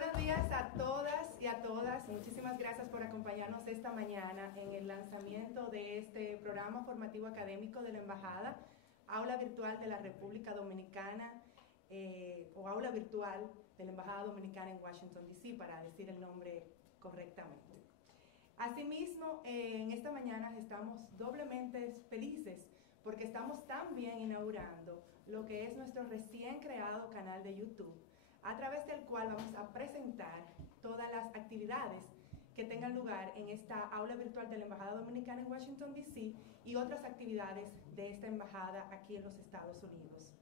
Buenos días a todas y a todas. Muchísimas gracias por acompañarnos esta mañana en el lanzamiento de este programa formativo académico de la Embajada, Aula Virtual de la República Dominicana, o Aula Virtual de la Embajada Dominicana en Washington, D.C., para decir el nombre correctamente. Asimismo, en esta mañana estamos doblemente felices porque estamos también inaugurando lo que es nuestro recién creado canal de YouTube, a través del cual vamos a presentar todas las actividades que tengan lugar en esta aula virtual de la Embajada Dominicana en Washington, D.C. y otras actividades de esta embajada aquí en los Estados Unidos.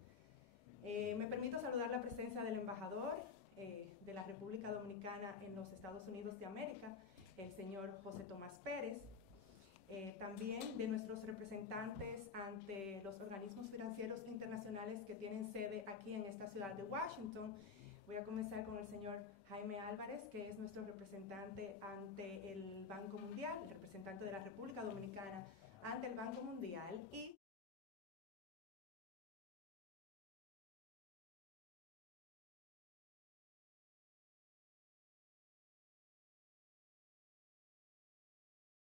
Me permito saludar la presencia del embajador de la República Dominicana en los Estados Unidos de América, el señor José Tomás Pérez. También de nuestros representantes ante los organismos financieros internacionales que tienen sede aquí en esta ciudad de Washington. Voy a comenzar con el señor Jaime Álvarez, que es nuestro representante ante el Banco Mundial, el representante de la República Dominicana ante el Banco Mundial. Y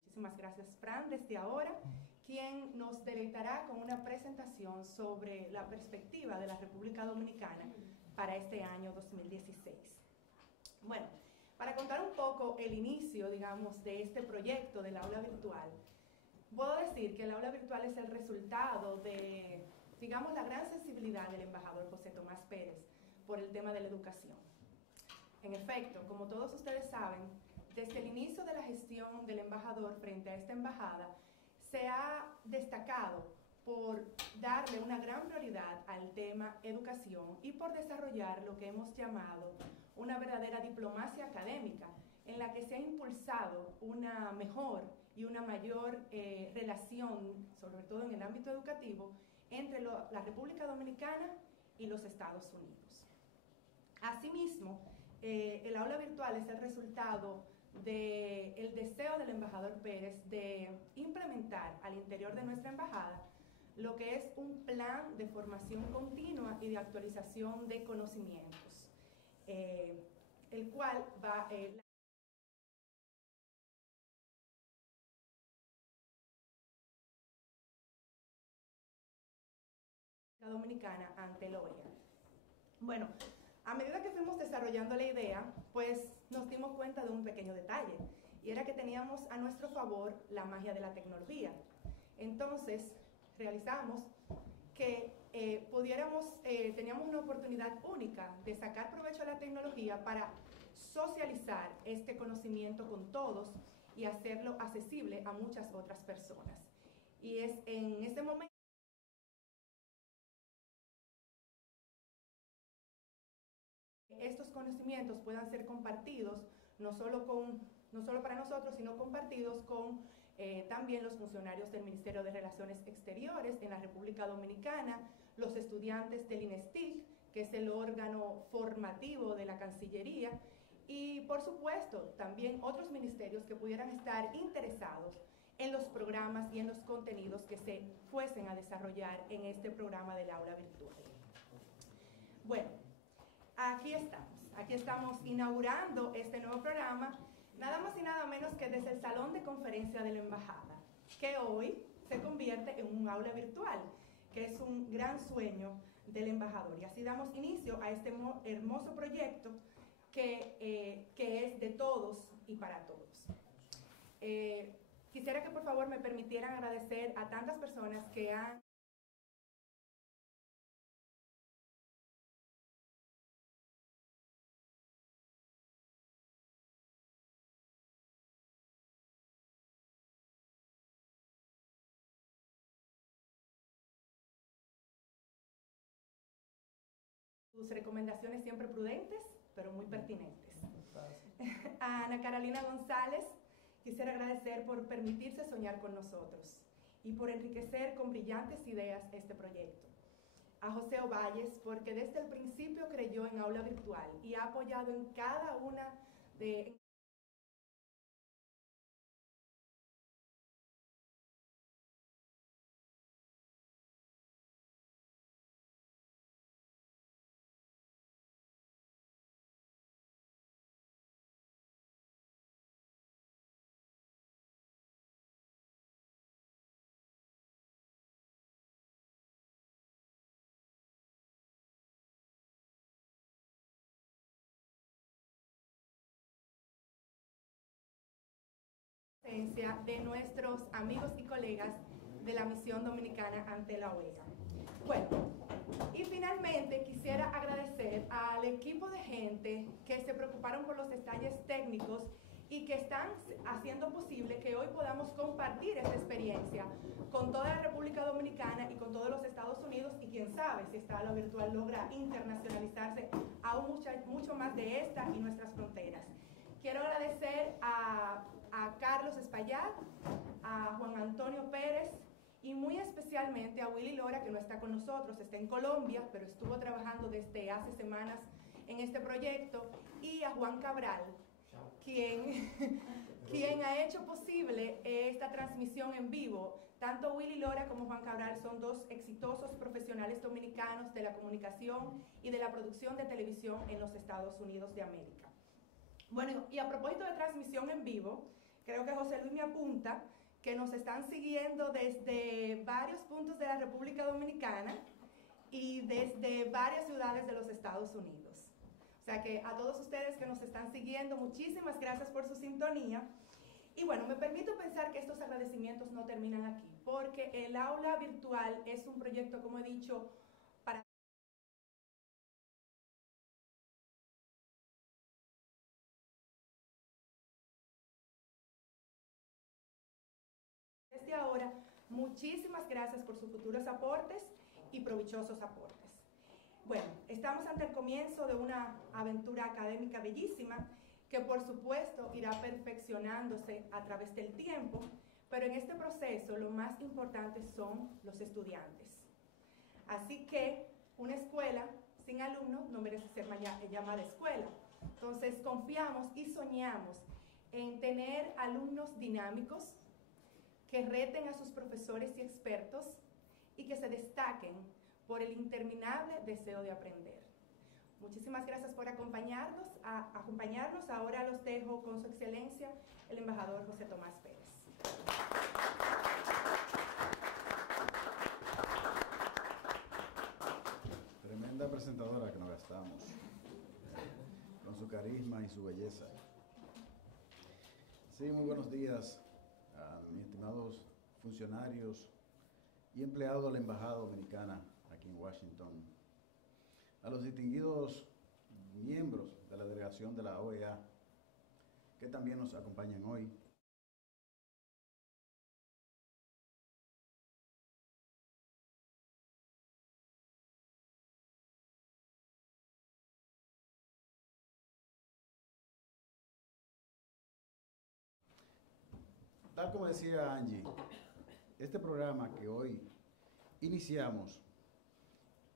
muchísimas gracias, Fran, desde ahora, quien nos deleitará con una presentación sobre la perspectiva de la República Dominicana para este año 2016. Bueno, para contar un poco el inicio, digamos, de este proyecto del aula virtual, puedo decir que el aula virtual es el resultado de, digamos, la gran sensibilidad del embajador José Tomás Pérez por el tema de la educación. En efecto, como todos ustedes saben, desde el inicio de la gestión del embajador frente a esta embajada, se ha destacado por darle una gran prioridad al tema educación y por desarrollar lo que hemos llamado una verdadera diplomacia académica, en la que se ha impulsado una mejor y una mayor relación, sobre todo en el ámbito educativo, entre la República Dominicana y los Estados Unidos. Asimismo, el aula virtual es el resultado del deseo del embajador Pérez de implementar al interior de nuestra embajada lo que es un plan de formación continua y de actualización de conocimientos, el cual va la Dominicana ante la OEA. Bueno, a medida que fuimos desarrollando la idea, pues nos dimos cuenta de un pequeño detalle, y era que teníamos a nuestro favor la magia de la tecnología. Entonces, realizamos que teníamos una oportunidad única de sacar provecho de la tecnología para socializar este conocimiento con todos y hacerlo accesible a muchas otras personas. Y es en este momento estos conocimientos puedan ser compartidos, no solo para nosotros, sino compartidos con también los funcionarios del Ministerio de Relaciones Exteriores en la República Dominicana, los estudiantes del INESTIC, que es el órgano formativo de la Cancillería, y por supuesto también otros ministerios que pudieran estar interesados en los programas y en los contenidos que se fuesen a desarrollar en este programa del aula virtual. Bueno, aquí estamos inaugurando este nuevo programa, nada más y nada menos que desde el Salón de Conferencia de la Embajada, que hoy se convierte en un aula virtual, que es un gran sueño del embajador. Y así damos inicio a este hermoso proyecto que es de todos y para todos. Quisiera que por favor me permitieran agradecer a tantas personas que han sus recomendaciones siempre prudentes, pero muy pertinentes. A Ana Carolina González, quisiera agradecer por permitirse soñar con nosotros y por enriquecer con brillantes ideas este proyecto. A José Ovalles, porque desde el principio creyó en aula virtual y ha apoyado en cada una de de nuestros amigos y colegas de la Misión Dominicana ante la OEA. Bueno, y finalmente quisiera agradecer al equipo de gente que se preocuparon por los detalles técnicos y que están haciendo posible que hoy podamos compartir esta experiencia con toda la República Dominicana y con todos los Estados Unidos, y quién sabe si esta aula virtual logra internacionalizarse aún mucho más de esta y nuestras fronteras. Quiero agradecer a Carlos Espaillat, a Juan Antonio Pérez y muy especialmente a Willy Lora, que no está con nosotros, está en Colombia, pero estuvo trabajando desde hace semanas en este proyecto, y a Juan Cabral, quien ha hecho posible esta transmisión en vivo. Tanto Willy Lora como Juan Cabral son dos exitosos profesionales dominicanos de la comunicación y de la producción de televisión en los Estados Unidos de América. Bueno, y a propósito de transmisión en vivo, creo que José Luis me apunta que nos están siguiendo desde varios puntos de la República Dominicana y desde varias ciudades de los Estados Unidos. O sea que a todos ustedes que nos están siguiendo, muchísimas gracias por su sintonía. Y bueno, me permito pensar que estos agradecimientos no terminan aquí, porque el aula virtual es un proyecto, como he dicho, para desde ahora. Muchísimas gracias por sus futuros aportes y provechosos aportes. Bueno, estamos ante el comienzo de una aventura académica bellísima que por supuesto irá perfeccionándose a través del tiempo, pero en este proceso lo más importante son los estudiantes. Así que una escuela sin alumnos no merece ser llamada escuela. Entonces confiamos y soñamos en tener alumnos dinámicos que reten a sus profesores y expertos y que se destaquen por el interminable deseo de aprender. Muchísimas gracias por acompañarnos. Ahora los dejo con su excelencia, el embajador José Tomás Pérez. Tremenda presentadora que nos gastamos, con su carisma y su belleza. Sí, muy buenos días a mis estimados funcionarios y empleados de la Embajada Dominicana aquí en Washington, a los distinguidos miembros de la delegación de la OEA que también nos acompañan hoy. Tal como decía Angie, este programa que hoy iniciamos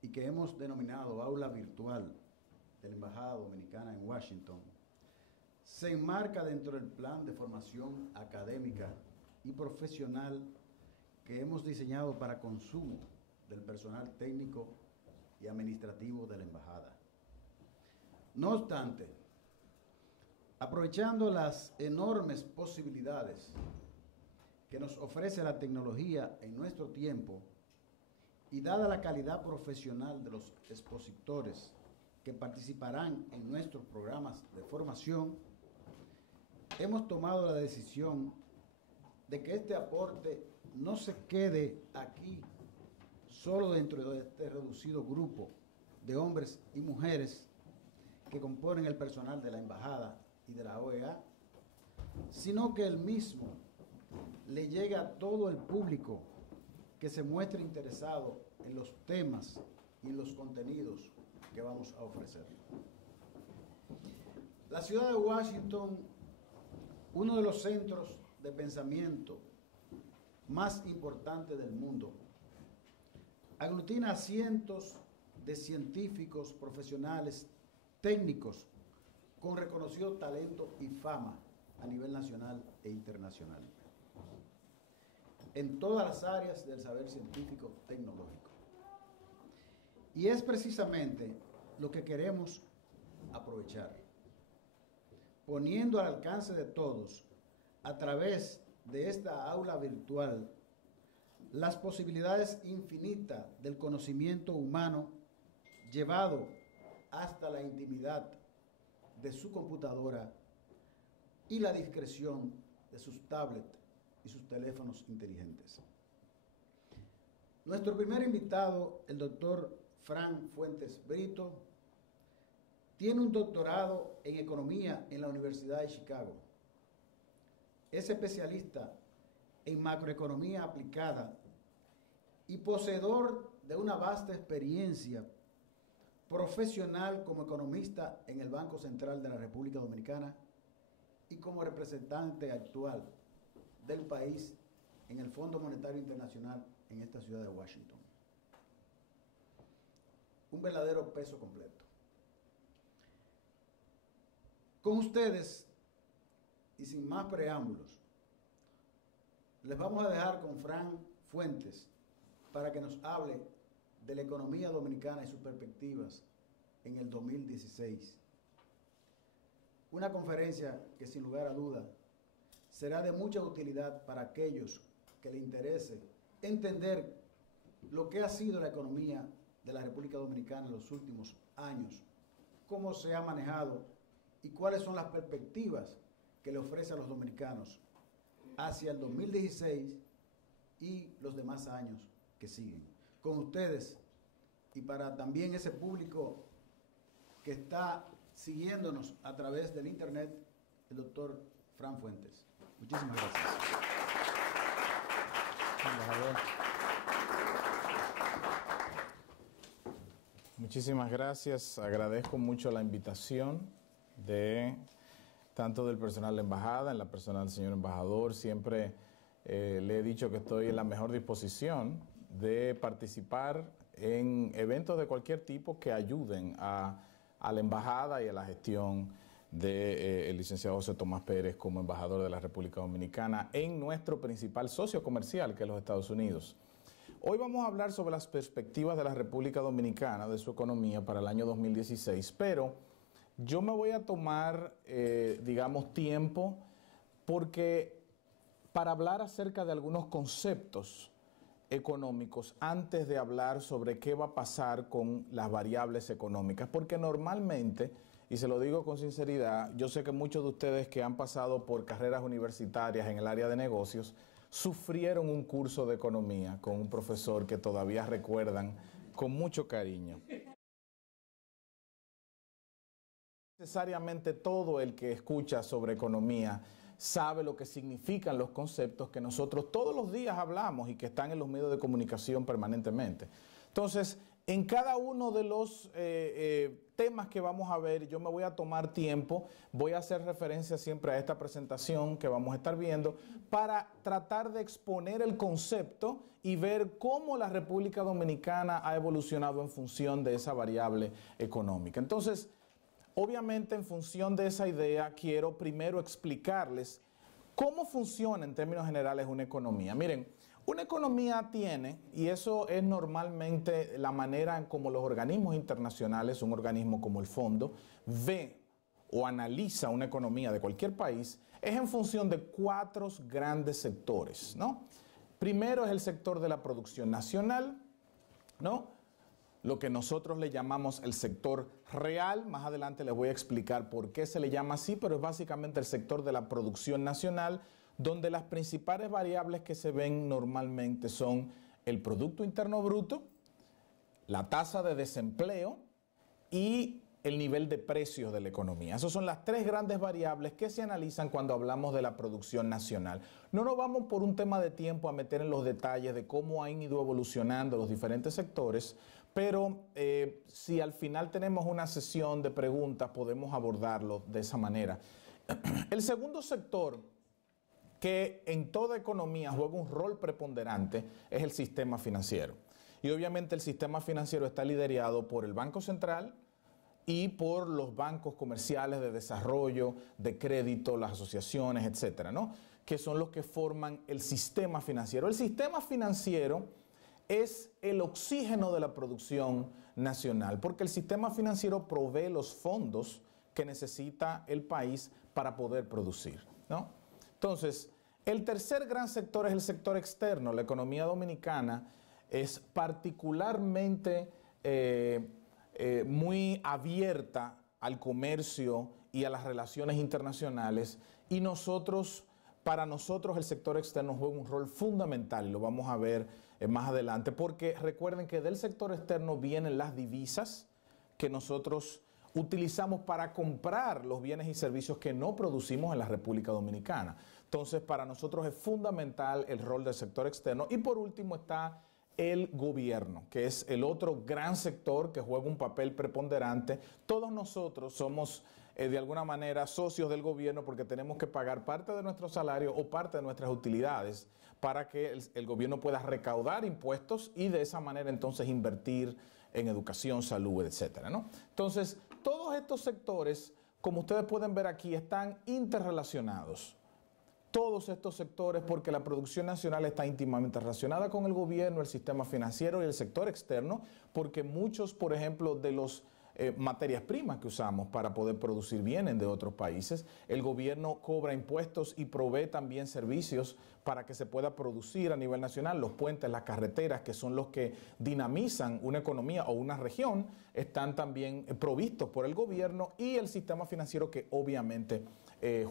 y que hemos denominado Aula Virtual de la Embajada Dominicana en Washington, se enmarca dentro del plan de formación académica y profesional que hemos diseñado para consumo del personal técnico y administrativo de la Embajada. No obstante, aprovechando las enormes posibilidades que nos ofrece la tecnología en nuestro tiempo y dada la calidad profesional de los expositores que participarán en nuestros programas de formación, hemos tomado la decisión de que este aporte no se quede aquí solo dentro de este reducido grupo de hombres y mujeres que componen el personal de la Embajada y de la OEA, sino que el mismo le llegue a todo el público que se muestre interesado en los temas y en los contenidos que vamos a ofrecer. La ciudad de Washington, uno de los centros de pensamiento más importantes del mundo, aglutina a cientos de científicos, profesionales, técnicos, con reconocido talento y fama a nivel nacional e internacional, en todas las áreas del saber científico tecnológico. Y es precisamente lo que queremos aprovechar, poniendo al alcance de todos, a través de esta aula virtual, las posibilidades infinitas del conocimiento humano llevado hasta la intimidad de su computadora y la discreción de sus tablets y sus teléfonos inteligentes. Nuestro primer invitado, el doctor Fran Fuentes Brito, tiene un doctorado en economía en la Universidad de Chicago. Es especialista en macroeconomía aplicada y poseedor de una vasta experiencia profesional como economista en el Banco Central de la República Dominicana y como representante actual del país en el Fondo Monetario Internacional en esta ciudad de Washington. Un verdadero peso completo. Con ustedes, y sin más preámbulos, les vamos a dejar con Fran Fuentes para que nos hable de la economía dominicana y sus perspectivas en el 2016. Una conferencia que sin lugar a duda será de mucha utilidad para aquellos que les interese entender lo que ha sido la economía de la República Dominicana en los últimos años, cómo se ha manejado y cuáles son las perspectivas que le ofrece a los dominicanos hacia el 2016 y los demás años que siguen. Con ustedes, y para también ese público que está siguiéndonos a través del internet, el doctor Fran Fuentes. Muchísimas gracias. Muchísimas gracias. Agradezco mucho la invitación de tanto del personal de la embajada, en la persona del señor embajador. Siempre le he dicho que estoy en la mejor disposición de participar en eventos de cualquier tipo que ayuden a la embajada y a la gestión del licenciado José Tomás Pérez como embajador de la República Dominicana en nuestro principal socio comercial, que es los Estados Unidos. Hoy vamos a hablar sobre las perspectivas de la República Dominicana, de su economía para el año 2016, pero yo me voy a tomar, digamos, tiempo porque para hablar acerca de algunos conceptos económicos antes de hablar sobre qué va a pasar con las variables económicas, porque normalmente, y se lo digo con sinceridad, yo sé que muchos de ustedes que han pasado por carreras universitarias en el área de negocios sufrieron un curso de economía con un profesor que todavía recuerdan con mucho cariño. Necesariamente todo el que escucha sobre economía sabe lo que significan los conceptos que nosotros todos los días hablamos y que están en los medios de comunicación permanentemente. Entonces, en cada uno de los temas que vamos a ver, yo me voy a tomar tiempo, voy a hacer referencia siempre a esta presentación que vamos a estar viendo para tratar de exponer el concepto y ver cómo la República Dominicana ha evolucionado en función de esa variable económica. Entonces, obviamente, en función de esa idea, quiero primero explicarles cómo funciona en términos generales una economía. Miren, una economía tiene, y eso es normalmente la manera en cómo los organismos internacionales, un organismo como el Fondo, ve o analiza una economía de cualquier país, es en función de 4 grandes sectores, ¿no? Primero es el sector de la producción nacional, ¿no? Lo que nosotros le llamamos el sector real. Más adelante les voy a explicar por qué se le llama así, pero es básicamente el sector de la producción nacional, donde las principales variables que se ven normalmente son el Producto Interno Bruto, la tasa de desempleo y el nivel de precios de la economía. Esas son las 3 grandes variables que se analizan cuando hablamos de la producción nacional. No nos vamos por un tema de tiempo a meter en los detalles de cómo han ido evolucionando los diferentes sectores, pero si al final tenemos una sesión de preguntas, podemos abordarlo de esa manera. El segundo sector que en toda economía juega un rol preponderante es el sistema financiero. Y obviamente el sistema financiero está liderado por el Banco Central y por los bancos comerciales de desarrollo, de crédito, las asociaciones, etcétera, ¿no? Que son los que forman el sistema financiero. El sistema financiero es el oxígeno de la producción nacional, porque el sistema financiero provee los fondos que necesita el país para poder producir, ¿no? Entonces, el tercer gran sector es el sector externo. La economía dominicana es particularmente muy abierta al comercio y a las relaciones internacionales, y nosotros para nosotros el sector externo juega un rol fundamental y lo vamos a ver más adelante, porque recuerden que del sector externo vienen las divisas que nosotros utilizamos para comprar los bienes y servicios que no producimos en la República Dominicana. Entonces, para nosotros es fundamental el rol del sector externo. Y por último está el gobierno, que es el otro gran sector que juega un papel preponderante. Todos nosotros somos de alguna manera socios del gobierno porque tenemos que pagar parte de nuestro salario o parte de nuestras utilidades para que el gobierno pueda recaudar impuestos y de esa manera entonces invertir en educación, salud, etcétera, ¿no? Entonces, todos estos sectores, como ustedes pueden ver aquí, están interrelacionados. Todos estos sectores, porque la producción nacional está íntimamente relacionada con el gobierno, el sistema financiero y el sector externo, porque muchos, por ejemplo, de los materias primas que usamos para poder producir vienen de otros países. El gobierno cobra impuestos y provee también servicios para que se pueda producir a nivel nacional. Los puentes, las carreteras, que son los que dinamizan una economía o una región, están también provistos por el gobierno, y el sistema financiero, que obviamente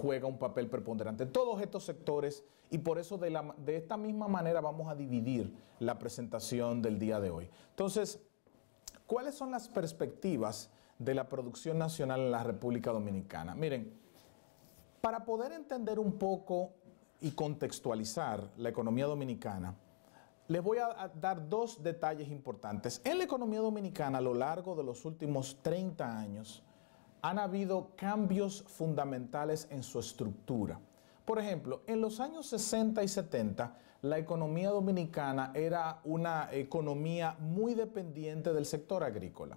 juega un papel preponderante. Todos estos sectores, y por eso de esta misma manera vamos a dividir la presentación del día de hoy. Entonces, ¿cuáles son las perspectivas de la producción nacional en la República Dominicana? Miren, para poder entender un poco y contextualizar la economía dominicana, les voy a dar dos detalles importantes. En la economía dominicana, a lo largo de los últimos 30 años, han habido cambios fundamentales en su estructura. Por ejemplo, en los años 60 y 70, la economía dominicana era una economía muy dependiente del sector agrícola,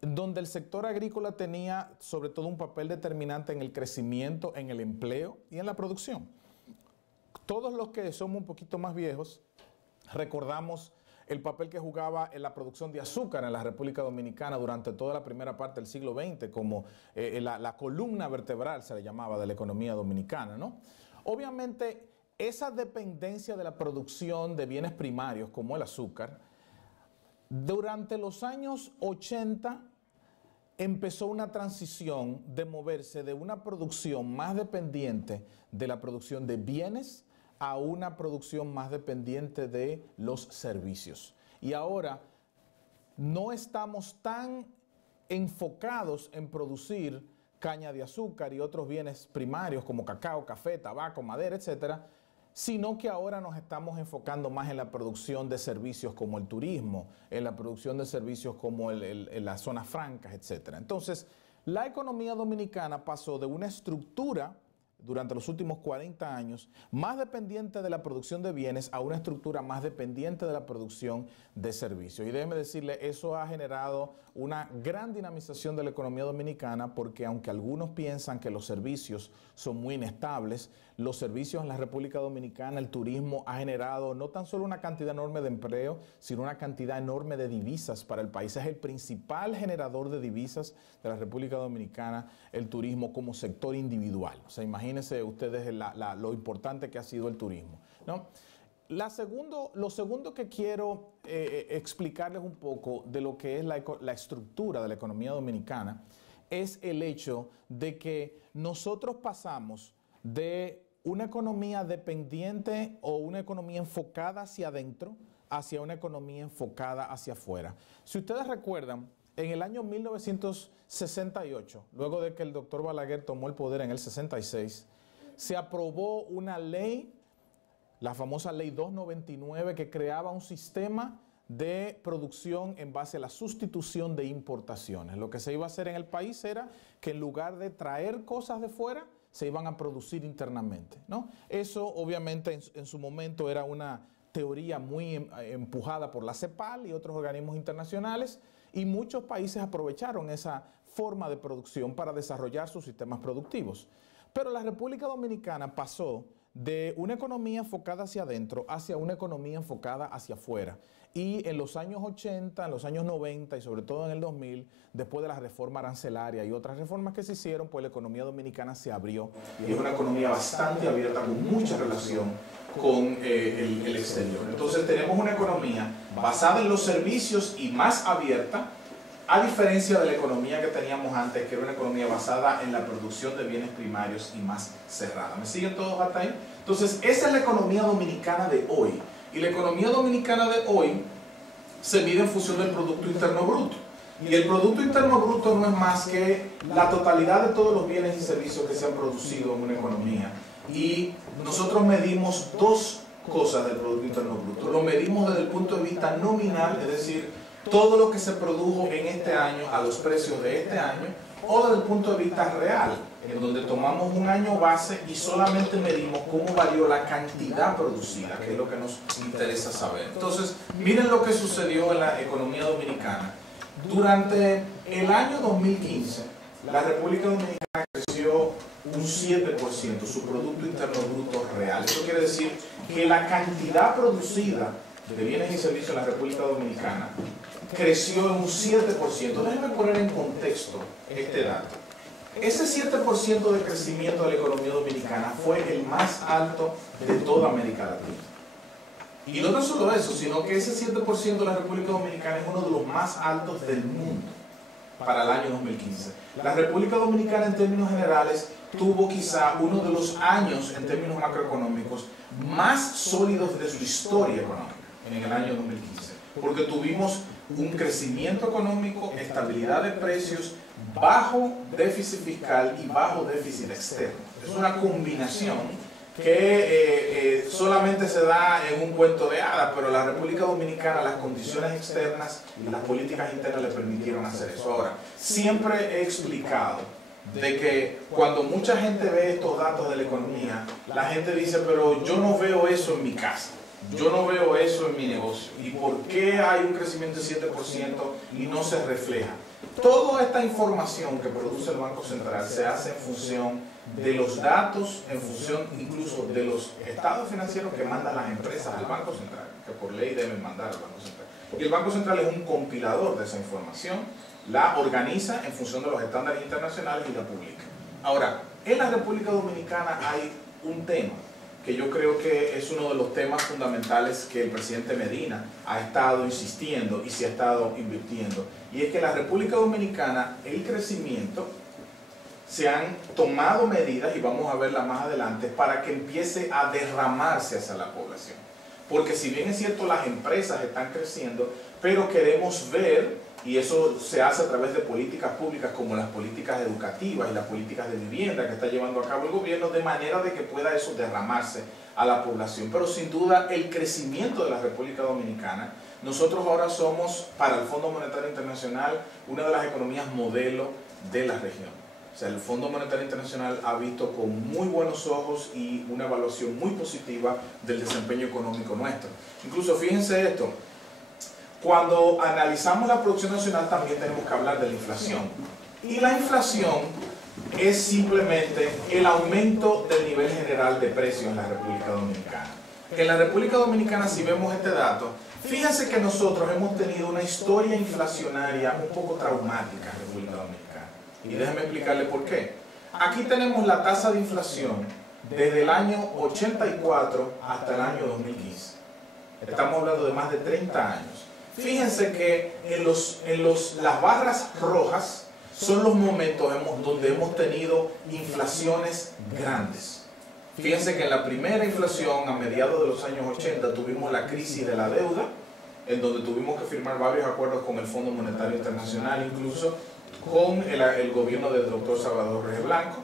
donde el sector agrícola tenía sobre todo un papel determinante en el crecimiento, en el empleo y en la producción. Todos los que somos un poquito más viejos recordamos el papel que jugaba en la producción de azúcar en la República Dominicana durante toda la primera parte del siglo XX, como la columna vertebral se le llamaba de la economía dominicana, ¿no? Obviamente, esa dependencia de la producción de bienes primarios como el azúcar, durante los años 80 empezó una transición de moverse de una producción más dependiente de la producción de bienes a una producción más dependiente de los servicios. Y ahora no estamos tan enfocados en producir caña de azúcar y otros bienes primarios como cacao, café, tabaco, madera, etcétera, sino que ahora nos estamos enfocando más en la producción de servicios como el turismo, en la producción de servicios como las zonas francas, etcétera. Entonces, la economía dominicana pasó de una estructura durante los últimos 40 años más dependiente de la producción de bienes a una estructura más dependiente de la producción de servicios. Y déjeme decirle, eso ha generado una gran dinamización de la economía dominicana, porque aunque algunos piensan que los servicios son muy inestables, los servicios en la República Dominicana, el turismo ha generado no tan solo una cantidad enorme de empleo, sino una cantidad enorme de divisas para el país. Es el principal generador de divisas de la República Dominicana, el turismo como sector individual. O sea, imagínense ustedes lo importante que ha sido el turismo, ¿no? Lo segundo que quiero explicarles un poco de lo que es la estructura de la economía dominicana es el hecho de que nosotros pasamos de una economía dependiente o una economía enfocada hacia adentro hacia una economía enfocada hacia afuera. Si ustedes recuerdan, en el año 1968, luego de que el doctor Balaguer tomó el poder en el 66, se aprobó una ley, la famosa Ley 299, que creaba un sistema de producción en base a la sustitución de importaciones. Lo que se iba a hacer en el país era que en lugar de traer cosas de fuera, se iban a producir internamente, ¿no? Eso obviamente en su momento era una teoría muy empujada por la CEPAL y otros organismos internacionales, y muchos países aprovecharon esa forma de producción para desarrollar sus sistemas productivos. Pero la República Dominicana pasó de una economía enfocada hacia adentro hacia una economía enfocada hacia afuera. Y en los años 80, en los años 90 y sobre todo en el 2000, después de la reforma arancelaria y otras reformas que se hicieron, pues la economía dominicana se abrió. Y es una economía bastante abierta, con mucha relación con el exterior. Entonces tenemos una economía basada en los servicios y más abierta a diferencia de la economía que teníamos antes, que era una economía basada en la producción de bienes primarios y más cerrada. ¿Me siguen todos hasta ahí? Entonces, esa es la economía dominicana de hoy. Y la economía dominicana de hoy se mide en función del Producto Interno Bruto. Y el Producto Interno Bruto no es más que la totalidad de todos los bienes y servicios que se han producido en una economía. Y nosotros medimos dos cosas del Producto Interno Bruto. Lo medimos desde el punto de vista nominal, es decir, todo lo que se produjo en este año a los precios de este año, o desde el punto de vista real, en donde tomamos un año base y solamente medimos cómo varió la cantidad producida, que es lo que nos interesa saber. Entonces, miren lo que sucedió en la economía dominicana. Durante el año 2015, la República Dominicana creció un 7%, su Producto Interno Bruto real. Eso quiere decir que la cantidad producida de bienes y servicios en la República Dominicana creció en un 7%. Déjenme poner en contexto este dato. Ese 7% de crecimiento de la economía dominicana fue el más alto de toda América Latina. Y no tan solo eso, sino que ese 7% de la República Dominicana es uno de los más altos del mundo para el año 2015. La República Dominicana, en términos generales, tuvo quizá uno de los años, en términos macroeconómicos, más sólidos de su historia económica en el año 2015. Porque tuvimos un crecimiento económico, estabilidad de precios, bajo déficit fiscal y bajo déficit externo. Es una combinación que solamente se da en un cuento de hadas, pero la República Dominicana, las condiciones externas y las políticas internas le permitieron hacer eso. Ahora, siempre he explicado de que cuando mucha gente ve estos datos de la economía, la gente dice, pero yo no veo eso en mi casa, yo no veo eso en mi negocio. ¿Y por qué hay un crecimiento de 7% y no se refleja? Toda esta información que produce el Banco Central se hace en función de los datos, en función incluso de los estados financieros que mandan las empresas al Banco Central, que por ley deben mandar al Banco Central. Y el Banco Central es un compilador de esa información, la organiza en función de los estándares internacionales y la publica. Ahora, en la República Dominicana hay un tema que yo creo que es uno de los temas fundamentales que el presidente Medina ha estado insistiendo y se ha estado invirtiendo, y es que en la República Dominicana el crecimiento se han tomado medidas, y vamos a verlas más adelante, para que empiece a derramarse hacia la población. Porque si bien es cierto, las empresas están creciendo, pero queremos ver, y eso se hace a través de políticas públicas como las políticas educativas y las políticas de vivienda que está llevando a cabo el gobierno, de manera de que pueda eso derramarse a la población. Pero sin duda el crecimiento de la República Dominicana, nosotros ahora somos, para el Fondo Monetario Internacional, una de las economías modelo de la región. O sea, el Fondo Monetario Internacional ha visto con muy buenos ojos y una evaluación muy positiva del desempeño económico nuestro. Incluso fíjense esto, cuando analizamos la producción nacional también tenemos que hablar de la inflación. Y la inflación es simplemente el aumento del nivel general de precios en la República Dominicana. En la República Dominicana, si vemos este dato, fíjense que nosotros hemos tenido una historia inflacionaria un poco traumática en la República Dominicana. Y déjenme explicarle por qué. Aquí tenemos la tasa de inflación desde el año 84 hasta el año 2015. Estamos hablando de más de 30 años. Fíjense que las barras rojas son los momentos donde hemos tenido inflaciones grandes. Fíjense que en la primera inflación, a mediados de los años 80, tuvimos la crisis de la deuda, en donde tuvimos que firmar varios acuerdos con el Fondo Monetario Internacional, incluso con el gobierno del doctor Salvador Reyes Blanco.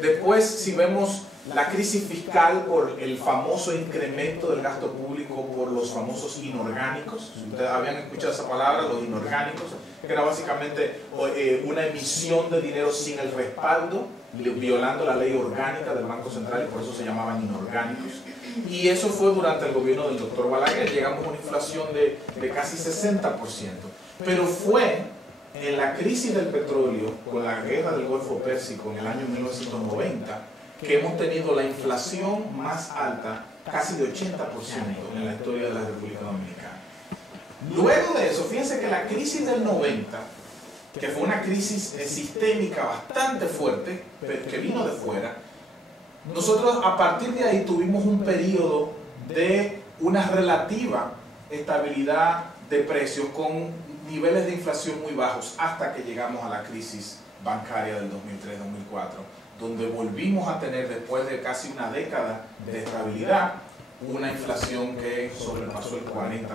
Después, si vemos la crisis fiscal por el famoso incremento del gasto público por los famosos inorgánicos, ustedes habían escuchado esa palabra, los inorgánicos, que era básicamente una emisión de dinero sin el respaldo, violando la ley orgánica del Banco Central, y por eso se llamaban inorgánicos. Y eso fue durante el gobierno del doctor Balaguer. Llegamos a una inflación de casi 60%. Pero fue en la crisis del petróleo, con la guerra del Golfo Pérsico en el año 1990, que hemos tenido la inflación más alta, casi de 80% en la historia de la República Dominicana. Luego de eso, fíjense que la crisis del 90, que fue una crisis sistémica bastante fuerte, que vino de fuera, nosotros a partir de ahí tuvimos un periodo de una relativa estabilidad de precios con niveles de inflación muy bajos hasta que llegamos a la crisis bancaria del 2003-2004, donde volvimos a tener, después de casi una década de estabilidad, una inflación que sobrepasó el 40%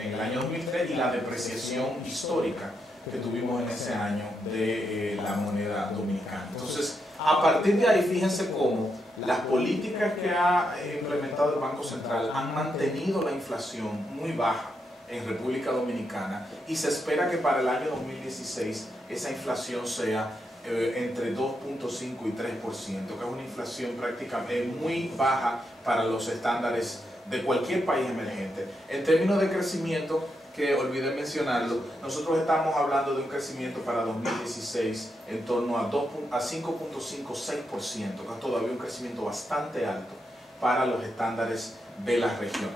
en el año 2003 y la depreciación histórica que tuvimos en ese año de la moneda dominicana. Entonces, a partir de ahí, fíjense cómo las políticas que ha implementado el Banco Central han mantenido la inflación muy baja en República Dominicana y se espera que para el año 2016 esa inflación sea entre 2.5 y 3%, que es una inflación prácticamente muy baja para los estándares de cualquier país emergente. En términos de crecimiento, que olvidé mencionarlo, nosotros estamos hablando de un crecimiento para 2016 en torno a 5.56%, que es todavía un crecimiento bastante alto para los estándares de la región.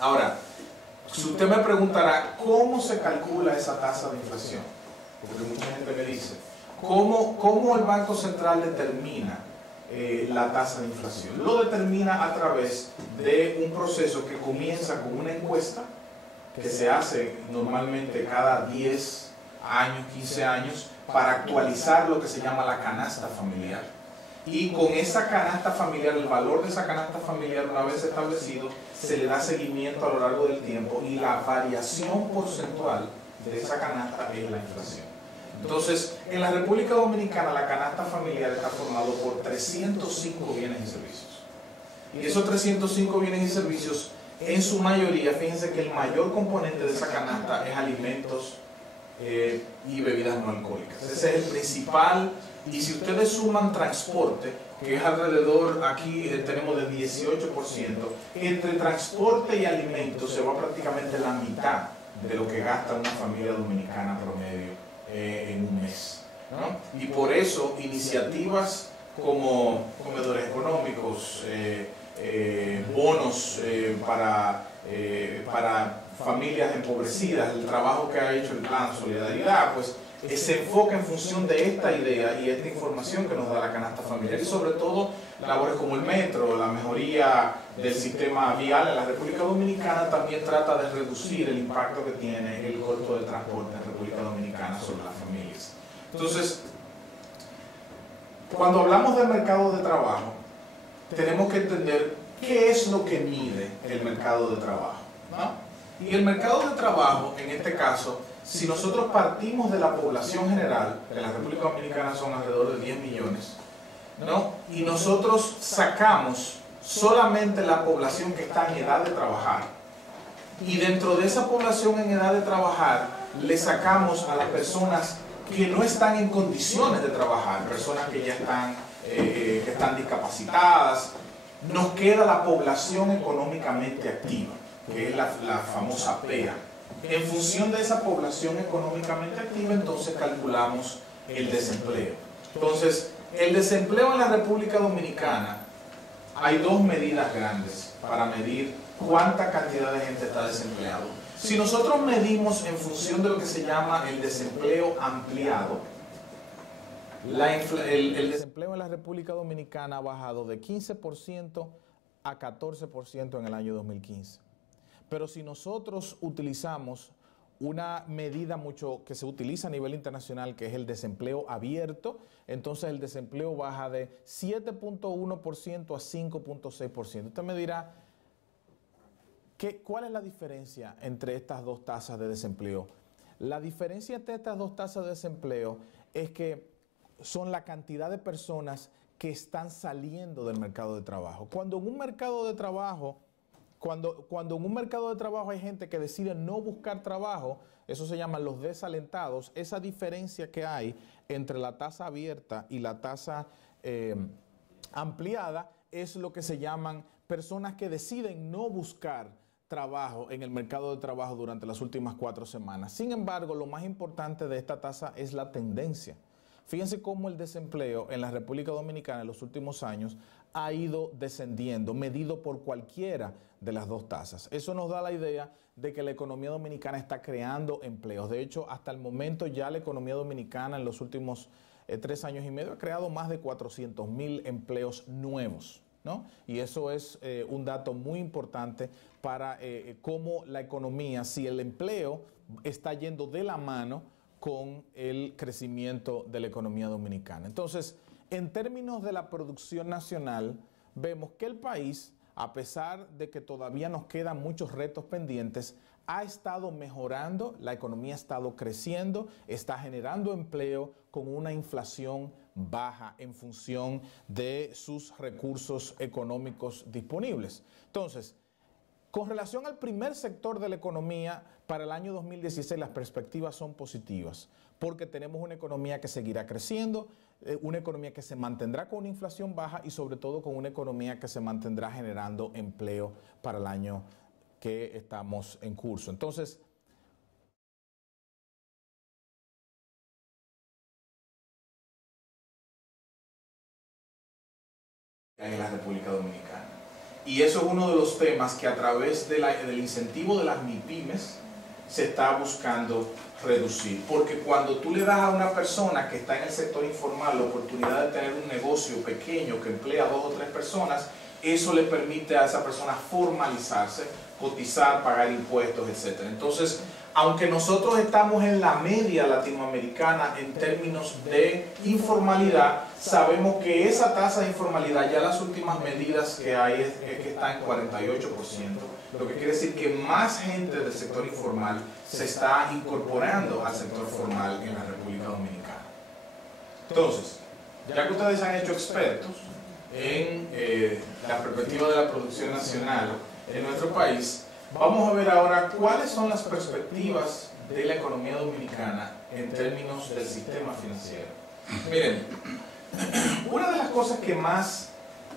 Ahora, si usted me preguntará, ¿cómo se calcula esa tasa de inflación? Porque mucha gente me dice, ¿cómo el Banco Central determina la tasa de inflación? Lo determina a través de un proceso que comienza con una encuesta que se hace normalmente cada 10 años, 15 años, para actualizar lo que se llama la canasta familiar. Y con esa canasta familiar, el valor de esa canasta familiar, una vez establecido, se le da seguimiento a lo largo del tiempo y la variación porcentual de esa canasta es la inflación. Entonces, en la República Dominicana la canasta familiar está formada por 305 bienes y servicios. Y esos 305 bienes y servicios, en su mayoría, fíjense que el mayor componente de esa canasta es alimentos y bebidas no alcohólicas. Ese es el principal. Y si ustedes suman transporte, que es alrededor, aquí tenemos de 18%, entre transporte y alimentos se va prácticamente la mitad de lo que gasta una familia dominicana promedio en un mes, ¿no? Y por eso iniciativas como comedores económicos, bonos para familias empobrecidas, el trabajo que ha hecho el Plan Solidaridad, pues se enfoca en función de esta idea y esta información que nos da la canasta familiar y sobre todo labores como el metro, la mejoría del sistema vial en la República Dominicana también trata de reducir el impacto que tiene el costo del transporte en República Dominicana sobre las familias. Entonces, cuando hablamos del mercado de trabajo, tenemos que entender qué es lo que mide el mercado de trabajo, ¿no? Y el mercado de trabajo, en este caso, si nosotros partimos de la población general, en la República Dominicana son alrededor de 10 millones, ¿no? Y nosotros sacamos solamente la población que está en edad de trabajar, y dentro de esa población en edad de trabajar, le sacamos a las personas que no están en condiciones de trabajar, personas que ya están discapacitadas, nos queda la población económicamente activa, que es la famosa PEA. En función de esa población económicamente activa, entonces calculamos el desempleo. Entonces, el desempleo en la República Dominicana, hay dos medidas grandes para medir cuánta cantidad de gente está desempleado. Si nosotros medimos en función de lo que se llama el desempleo ampliado, el desempleo en la República Dominicana ha bajado de 15% a 14% en el año 2015. Pero si nosotros utilizamos una medida mucho que se utiliza a nivel internacional, que es el desempleo abierto, entonces el desempleo baja de 7.1% a 5.6%. Usted me dirá, ¿cuál es la diferencia entre estas dos tasas de desempleo? La diferencia entre estas dos tasas de desempleo es que son la cantidad de personas que están saliendo del mercado de trabajo. Cuando en un mercado de trabajo hay gente que decide no buscar trabajo, eso se llaman los desalentados. Esa diferencia que hay entre la tasa abierta y la tasa ampliada es lo que se llaman personas que deciden no buscar trabajo en el mercado de trabajo durante las últimas 4 semanas. Sin embargo, lo más importante de esta tasa es la tendencia. Fíjense cómo el desempleo en la República Dominicana en los últimos años ha ido descendiendo, medido por cualquiera de las dos tasas. Eso nos da la idea de que la economía dominicana está creando empleos. De hecho, hasta el momento ya la economía dominicana en los últimos 3 años y medio ha creado más de 400,000 empleos nuevos, ¿no? Y eso es un dato muy importante para cómo la economía, si el empleo está yendo de la mano con el crecimiento de la economía dominicana. Entonces, en términos de la producción nacional, vemos que el país, a pesar de que todavía nos quedan muchos retos pendientes, ha estado mejorando, la economía ha estado creciendo, está generando empleo con una inflación baja en función de sus recursos económicos disponibles. Entonces, con relación al primer sector de la economía, para el año 2016 las perspectivas son positivas, porque tenemos una economía que seguirá creciendo, una economía que se mantendrá con una inflación baja y sobre todo con una economía que se mantendrá generando empleo para el año que estamos en curso. Entonces, en la República Dominicana. Y eso es uno de los temas que a través del incentivo de las MIPYMES se está buscando reducir. Porque cuando tú le das a una persona que está en el sector informal la oportunidad de tener un negocio pequeño que emplea a 2 o 3 personas, eso le permite a esa persona formalizarse, cotizar, pagar impuestos, etc. Entonces, aunque nosotros estamos en la media latinoamericana en términos de informalidad, sabemos que esa tasa de informalidad, ya las últimas medidas que hay es que está en 48%, lo que quiere decir que más gente del sector informal se está incorporando al sector formal en la República Dominicana. Entonces, ya que ustedes se han hecho expertos en la perspectiva de la producción nacional en nuestro país, vamos a ver ahora cuáles son las perspectivas de la economía dominicana en términos del sistema financiero. Miren, una de las cosas que más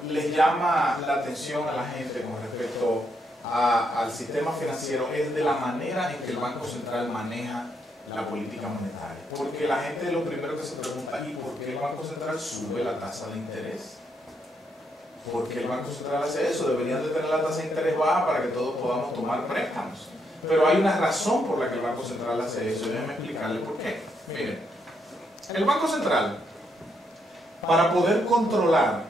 les llama la atención a la gente con respecto al sistema financiero es de la manera en que el Banco Central maneja la política monetaria. Porque la gente lo primero que se pregunta, ¿y por qué el Banco Central sube la tasa de interés? ¿Por qué el Banco Central hace eso? Deberían de tener la tasa de interés baja para que todos podamos tomar préstamos. Pero hay una razón por la que el Banco Central hace eso, y déjenme explicarle por qué. Miren, el Banco Central, para poder controlar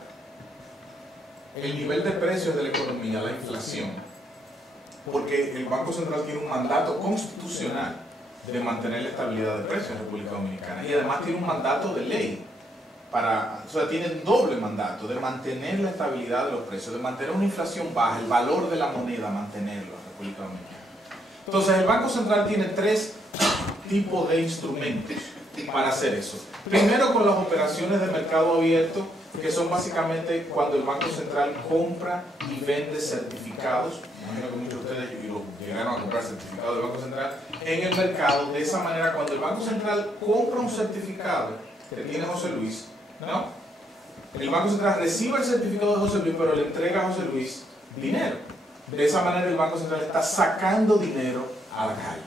el nivel de precios de la economía, la inflación, porque el Banco Central tiene un mandato constitucional de mantener la estabilidad de precios en la República Dominicana, y además tiene un mandato de ley, o sea, tiene un doble mandato de mantener la estabilidad de los precios, de mantener una inflación baja, el valor de la moneda, mantenerlo en la República Dominicana. Entonces, el Banco Central tiene 3 tipos de instrumentos para hacer eso. Primero, con las operaciones de mercado abierto, que son básicamente cuando el Banco Central compra y vende certificados. Imagino que muchos de ustedes llegaron a comprar certificados del Banco Central en el mercado. De esa manera, cuando el Banco Central compra un certificado que tiene José Luis, ¿no? El Banco Central recibe el certificado de José Luis, pero le entrega a José Luis dinero. De esa manera el Banco Central está sacando dinero a la calle.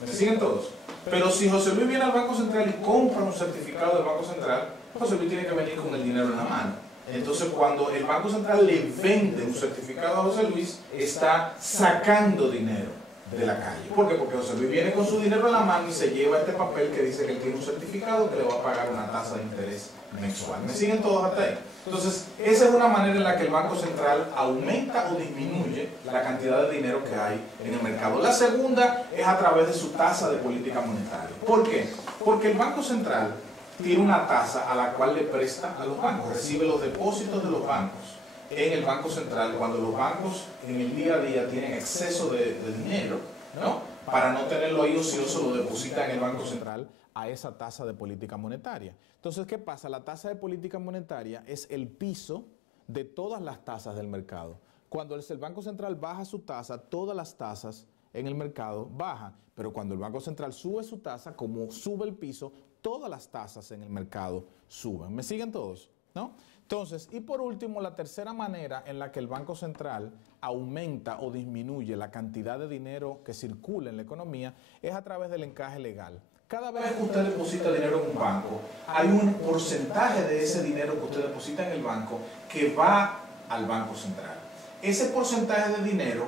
¿Me siguen todos? Pero si José Luis viene al Banco Central y compra un certificado del Banco Central, José Luis tiene que venir con el dinero en la mano. Entonces, cuando el Banco Central le vende un certificado a José Luis, está sacando dinero de la calle. ¿Por qué? Porque José Luis viene con su dinero en la mano y se lleva este papel que dice que él tiene un certificado que le va a pagar una tasa de interés mensual. ¿Me siguen todos hasta ahí? Entonces, esa es una manera en la que el Banco Central aumenta o disminuye la cantidad de dinero que hay en el mercado. La segunda es a través de su tasa de política monetaria. ¿Por qué? Porque el Banco Central tiene una tasa a la cual le presta a los bancos, recibe los depósitos de los bancos en el Banco Central cuando los bancos en el día a día tienen exceso de dinero, ¿no? Para no tenerlo ahí ocioso, lo depositan en el Banco Central a esa tasa de política monetaria. Entonces, ¿qué pasa? La tasa de política monetaria es el piso de todas las tasas del mercado. Cuando el Banco Central baja su tasa, todas las tasas en el mercado bajan. Pero cuando el Banco Central sube su tasa, como sube el piso, todas las tasas en el mercado suben. ¿Me siguen todos? ¿No? Entonces, y por último, la tercera manera en la que el Banco Central aumenta o disminuye la cantidad de dinero que circula en la economía es a través del encaje legal. Cada vez que usted deposita dinero en un banco, hay un porcentaje de ese dinero que usted deposita en el banco que va al Banco Central. Ese porcentaje de dinero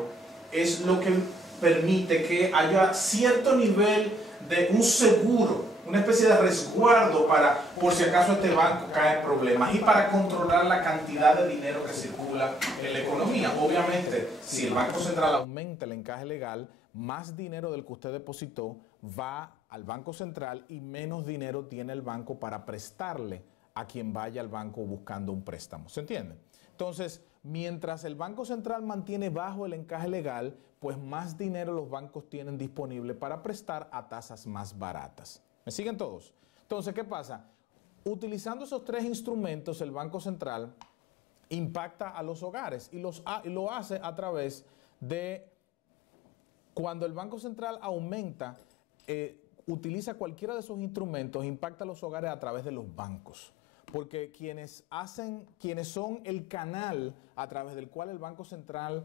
es lo que permite que haya cierto nivel de un seguro una especie de resguardo para, por si acaso este banco cae en problemas, y para controlar la cantidad de dinero que circula en la economía. Obviamente, si el Banco Central aumenta el encaje legal, más dinero del que usted depositó va al Banco Central y menos dinero tiene el banco para prestarle a quien vaya al banco buscando un préstamo. ¿Se entiende? Entonces, mientras el Banco Central mantiene bajo el encaje legal, pues más dinero los bancos tienen disponible para prestar a tasas más baratas. ¿Me siguen todos? Entonces, ¿qué pasa? Utilizando esos tres instrumentos, el Banco Central impacta a los hogares y lo hace a través de cuando el Banco Central aumenta, utiliza cualquiera de esos instrumentos, impacta a los hogares a través de los bancos. Porque quienes son el canal a través del cual el Banco Central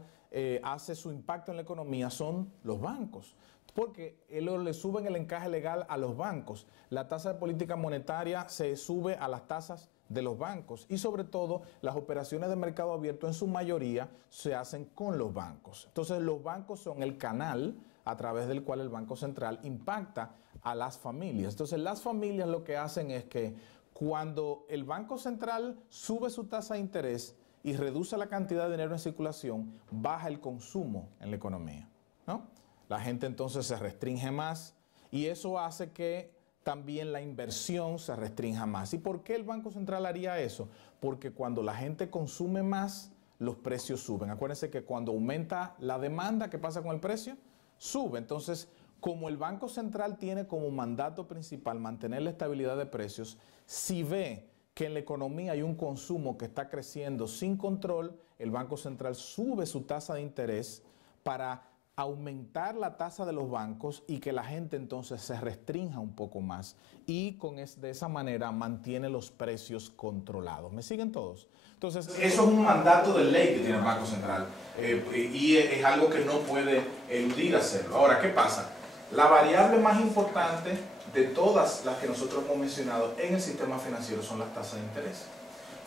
hace su impacto en la economía son los bancos. Porque le suben el encaje legal a los bancos. La tasa de política monetaria se sube a las tasas de los bancos y sobre todo las operaciones de mercado abierto en su mayoría se hacen con los bancos. Entonces los bancos son el canal a través del cual el Banco Central impacta a las familias. Entonces las familias lo que hacen es que cuando el Banco Central sube su tasa de interés y reduce la cantidad de dinero en circulación, baja el consumo en la economía, ¿no? La gente entonces se restringe más y eso hace que también la inversión se restrinja más. ¿Y por qué el Banco Central haría eso? Porque cuando la gente consume más, los precios suben. Acuérdense que cuando aumenta la demanda, ¿qué pasa con el precio? Sube. Entonces, como el Banco Central tiene como mandato principal mantener la estabilidad de precios, si ve que en la economía hay un consumo que está creciendo sin control, el Banco Central sube su tasa de interés para aumentar la tasa de los bancos y que la gente entonces se restrinja un poco más y de esa manera mantiene los precios controlados. ¿Me siguen todos? Entonces, eso es un mandato de ley que tiene el Banco Central y es algo que no puede eludir hacerlo. Ahora, ¿qué pasa? La variable más importante de todas las que nosotros hemos mencionado en el sistema financiero son las tasas de interés.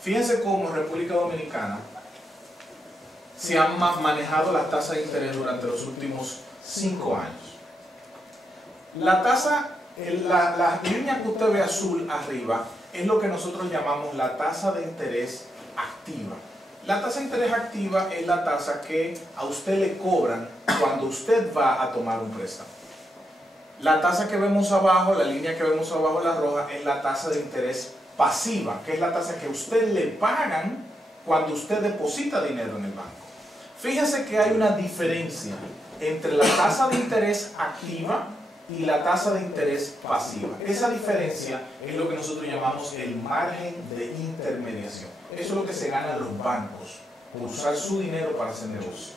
Fíjense cómo en República Dominicana se han manejado las tasas de interés durante los últimos 5 años. La tasa, la línea que usted ve azul arriba, es lo que nosotros llamamos la tasa de interés activa. La tasa de interés activa es la tasa que a usted le cobran cuando usted va a tomar un préstamo. La tasa que vemos abajo, la línea que vemos abajo, la roja, es la tasa de interés pasiva, que es la tasa que a usted le pagan cuando usted deposita dinero en el banco. Fíjense que hay una diferencia entre la tasa de interés activa y la tasa de interés pasiva. Esa diferencia es lo que nosotros llamamos el margen de intermediación. Eso es lo que se ganan los bancos por usar su dinero para hacer negocio.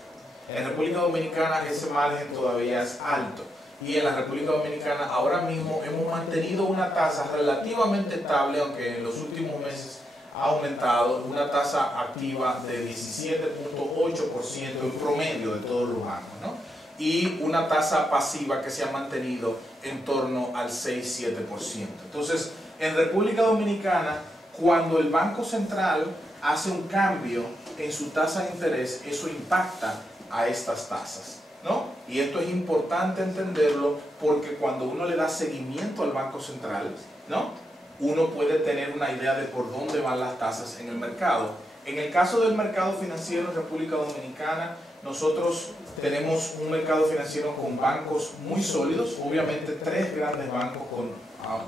En República Dominicana ese margen todavía es alto. Y en la República Dominicana ahora mismo hemos mantenido una tasa relativamente estable, aunque en los últimos meses ha aumentado, una tasa activa de 17.8% en promedio de todos los bancos, ¿no? Y una tasa pasiva que se ha mantenido en torno al 6-7%. Entonces, en República Dominicana, cuando el Banco Central hace un cambio en su tasa de interés, eso impacta a estas tasas, ¿no? Y esto es importante entenderlo porque cuando uno le da seguimiento al Banco Central, ¿no?, uno puede tener una idea de por dónde van las tasas en el mercado. En el caso del mercado financiero en República Dominicana, nosotros tenemos un mercado financiero con bancos muy sólidos. Obviamente 3 grandes bancos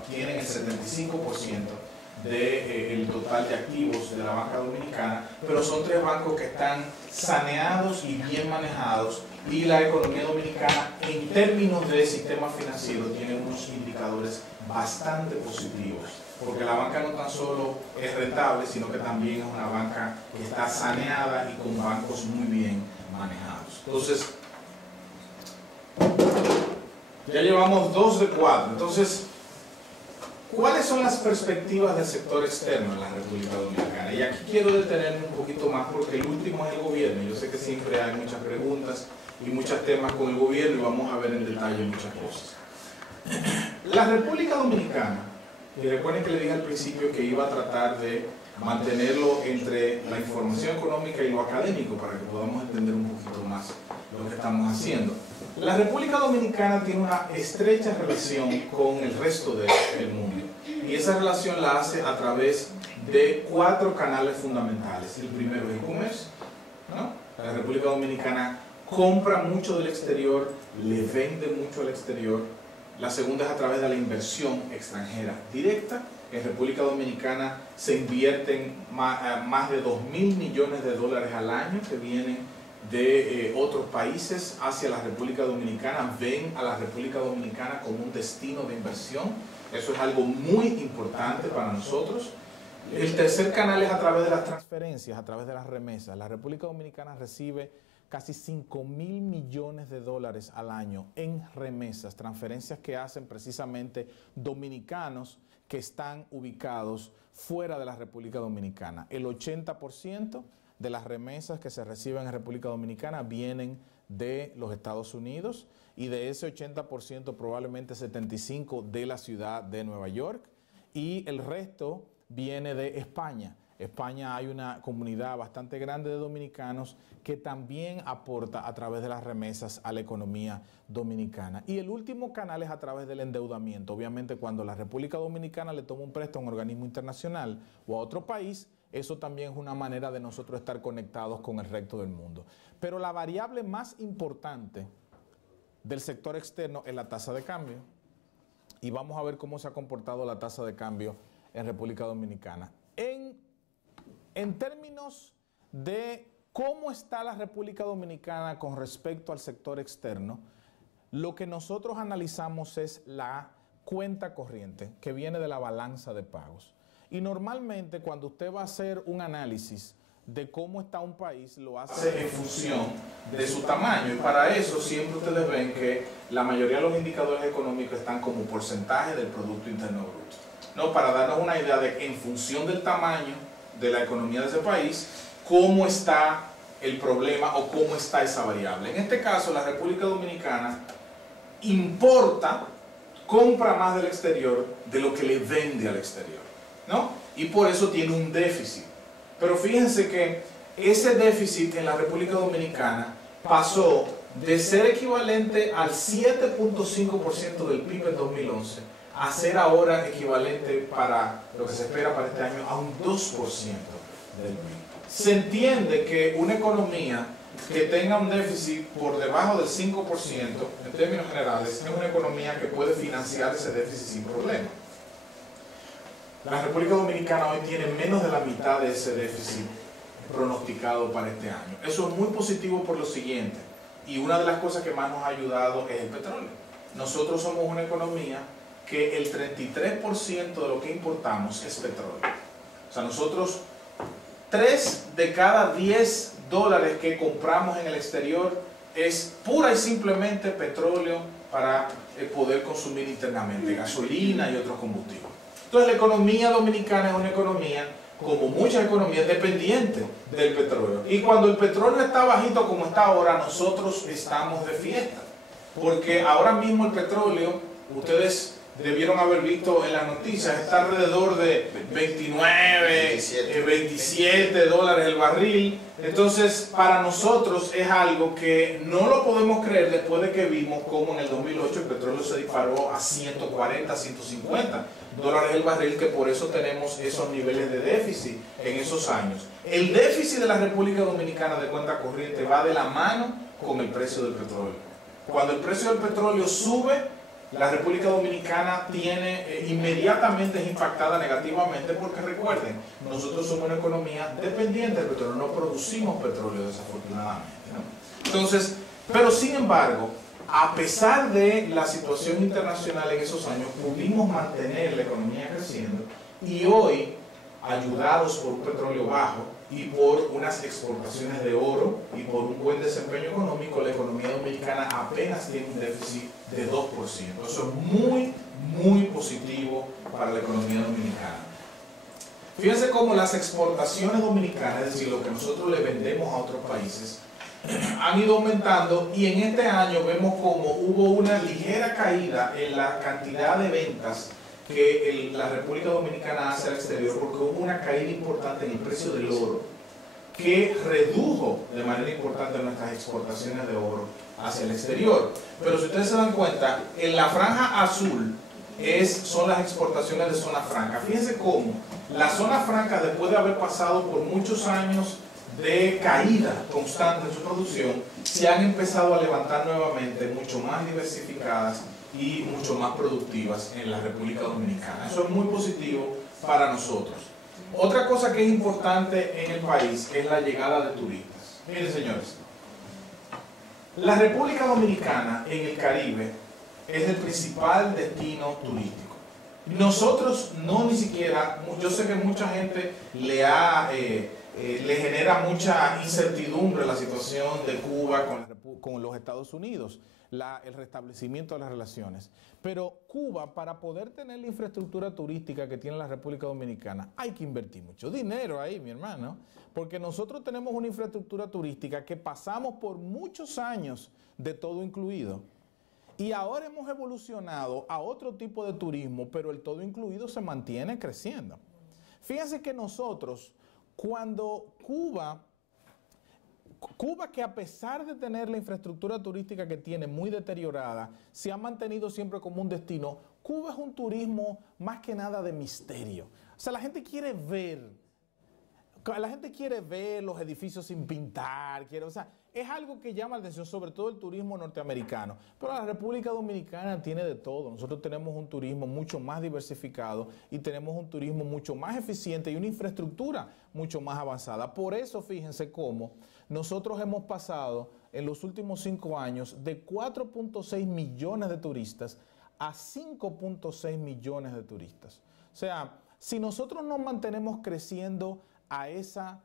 tienen el 75% del total de activos de la banca dominicana, pero son 3 bancos que están saneados y bien manejados, y la economía dominicana en términos de sistema financiero tiene unos indicadores bastante positivos, porque la banca no tan solo es rentable, sino que también es una banca que está saneada y con bancos muy bien manejados. Entonces, ya llevamos 2 de 4. Entonces, ¿cuáles son las perspectivas del sector externo en la República Dominicana? Y aquí quiero detenerme un poquito más porque el último es el gobierno. Yo sé que siempre hay muchas preguntas y muchos temas con el gobierno y vamos a ver en detalle muchas cosas. La República Dominicana, y recuerden que le dije al principio que iba a tratar de mantenerlo entre la información económica y lo académico para que podamos entender un poquito más lo que estamos haciendo. La República Dominicana tiene una estrecha relación con el resto del mundo y esa relación la hace a través de 4 canales fundamentales. El primero es el comercio, ¿no? La República Dominicana compra mucho del exterior, le vende mucho al exterior. La segunda es a través de la inversión extranjera directa. En República Dominicana se invierten más de 2.000 millones de dólares al año que vienen de otros países hacia la República Dominicana. Ven a la República Dominicana como un destino de inversión. Eso es algo muy importante para nosotros. El tercer canal es a través de las transferencias, a través de las remesas. La República Dominicana recibe casi 5.000 millones de dólares al año en remesas, transferencias que hacen precisamente dominicanos que están ubicados fuera de la República Dominicana. El 80% de las remesas que se reciben en República Dominicana vienen de los Estados Unidos y de ese 80% probablemente 75% de la ciudad de Nueva York y el resto viene de España. España hay una comunidad bastante grande de dominicanos que también aporta a través de las remesas a la economía dominicana. Y el último canal es a través del endeudamiento. Obviamente cuando la República Dominicana le toma un préstamo a un organismo internacional o a otro país, eso también es una manera de nosotros estar conectados con el resto del mundo. Pero la variable más importante del sector externo es la tasa de cambio. Y vamos a ver cómo se ha comportado la tasa de cambio en República Dominicana. En términos de cómo está la República Dominicana con respecto al sector externo, lo que nosotros analizamos es la cuenta corriente que viene de la balanza de pagos. Y normalmente cuando usted va a hacer un análisis de cómo está un país, lo hace en función de su tamaño. Y para eso siempre ustedes ven que la mayoría de los indicadores económicos están como porcentaje del Producto Interno Bruto. No, para darnos una idea de en función del tamaño de la economía de ese país, cómo está el problema o cómo está esa variable. En este caso, la República Dominicana importa, compra más del exterior de lo que le vende al exterior, ¿no? Y por eso tiene un déficit. Pero fíjense que ese déficit en la República Dominicana pasó de ser equivalente al 7.5% del PIB en 2011 a ser ahora equivalente para lo que se espera para este año a un 2% del PIB. Se entiende que una economía que tenga un déficit por debajo del 5%, en términos generales, es una economía que puede financiar ese déficit sin problema. La República Dominicana hoy tiene menos de la mitad de ese déficit pronosticado para este año. Eso es muy positivo por lo siguiente, y una de las cosas que más nos ha ayudado es el petróleo. Nosotros somos una economía que el 33% de lo que importamos es petróleo. O sea, nosotros 3 de cada 10 dólares que compramos en el exterior es pura y simplemente petróleo para poder consumir internamente, gasolina y otros combustibles. Entonces la economía dominicana es una economía, como muchas economías, dependiente del petróleo. Y cuando el petróleo está bajito como está ahora, nosotros estamos de fiesta. Porque ahora mismo el petróleo, ustedes debieron haber visto en las noticias, está alrededor de 29, 27 dólares el barril. Entonces, para nosotros es algo que no lo podemos creer después de que vimos cómo en el 2008 el petróleo se disparó a 140, 150 dólares el barril, que por eso tenemos esos niveles de déficit en esos años. El déficit de la República Dominicana de cuenta corriente va de la mano con el precio del petróleo. Cuando el precio del petróleo sube, la República Dominicana inmediatamente es impactada negativamente, porque recuerden, nosotros somos una economía dependiente del petróleo, no producimos petróleo desafortunadamente, ¿no? Entonces, pero sin embargo, a pesar de la situación internacional en esos años, pudimos mantener la economía creciendo, y hoy, ayudados por un petróleo bajo y por unas exportaciones de oro y por un buen desempeño económico, la economía dominicana apenas tiene un déficit de 2%. Eso es muy, muy positivo para la economía dominicana. Fíjense cómo las exportaciones dominicanas, es decir, lo que nosotros le vendemos a otros países, han ido aumentando, y en este año vemos como hubo una ligera caída en la cantidad de ventas que la República Dominicana hace al exterior, porque hubo una caída importante en el precio del oro, que redujo de manera importante nuestras exportaciones de oro hacia el exterior. Pero si ustedes se dan cuenta, en la franja azul son las exportaciones de zona franca. Fíjense cómo la zona franca, después de haber pasado por muchos años de caída constante en su producción, se han empezado a levantar nuevamente, mucho más diversificadas y mucho más productivas en la República Dominicana. Eso es muy positivo para nosotros. Otra cosa que es importante en el país es la llegada de turistas. Miren, señores, la República Dominicana en el Caribe es el principal destino turístico. Nosotros no ni siquiera, yo sé que mucha gente le genera mucha incertidumbre la situación de Cuba con los Estados Unidos, el restablecimiento de las relaciones. Pero Cuba, para poder tener la infraestructura turística que tiene la República Dominicana, hay que invertir mucho dinero ahí, mi hermano, porque nosotros tenemos una infraestructura turística que pasamos por muchos años de todo incluido. Y ahora hemos evolucionado a otro tipo de turismo, pero el todo incluido se mantiene creciendo. Fíjense que nosotros, cuando Cuba, que a pesar de tener la infraestructura turística que tiene muy deteriorada, se ha mantenido siempre como un destino. Cuba es un turismo más que nada de misterio. O sea, la gente quiere ver los edificios sin pintar, o sea, es algo que llama la atención, sobre todo el turismo norteamericano. Pero la República Dominicana tiene de todo. Nosotros tenemos un turismo mucho más diversificado y tenemos un turismo mucho más eficiente y una infraestructura mucho más avanzada. Por eso, fíjense cómo nosotros hemos pasado en los últimos 5 años de 4.6 millones de turistas a 5.6 millones de turistas. O sea, si nosotros nos mantenemos creciendo a esa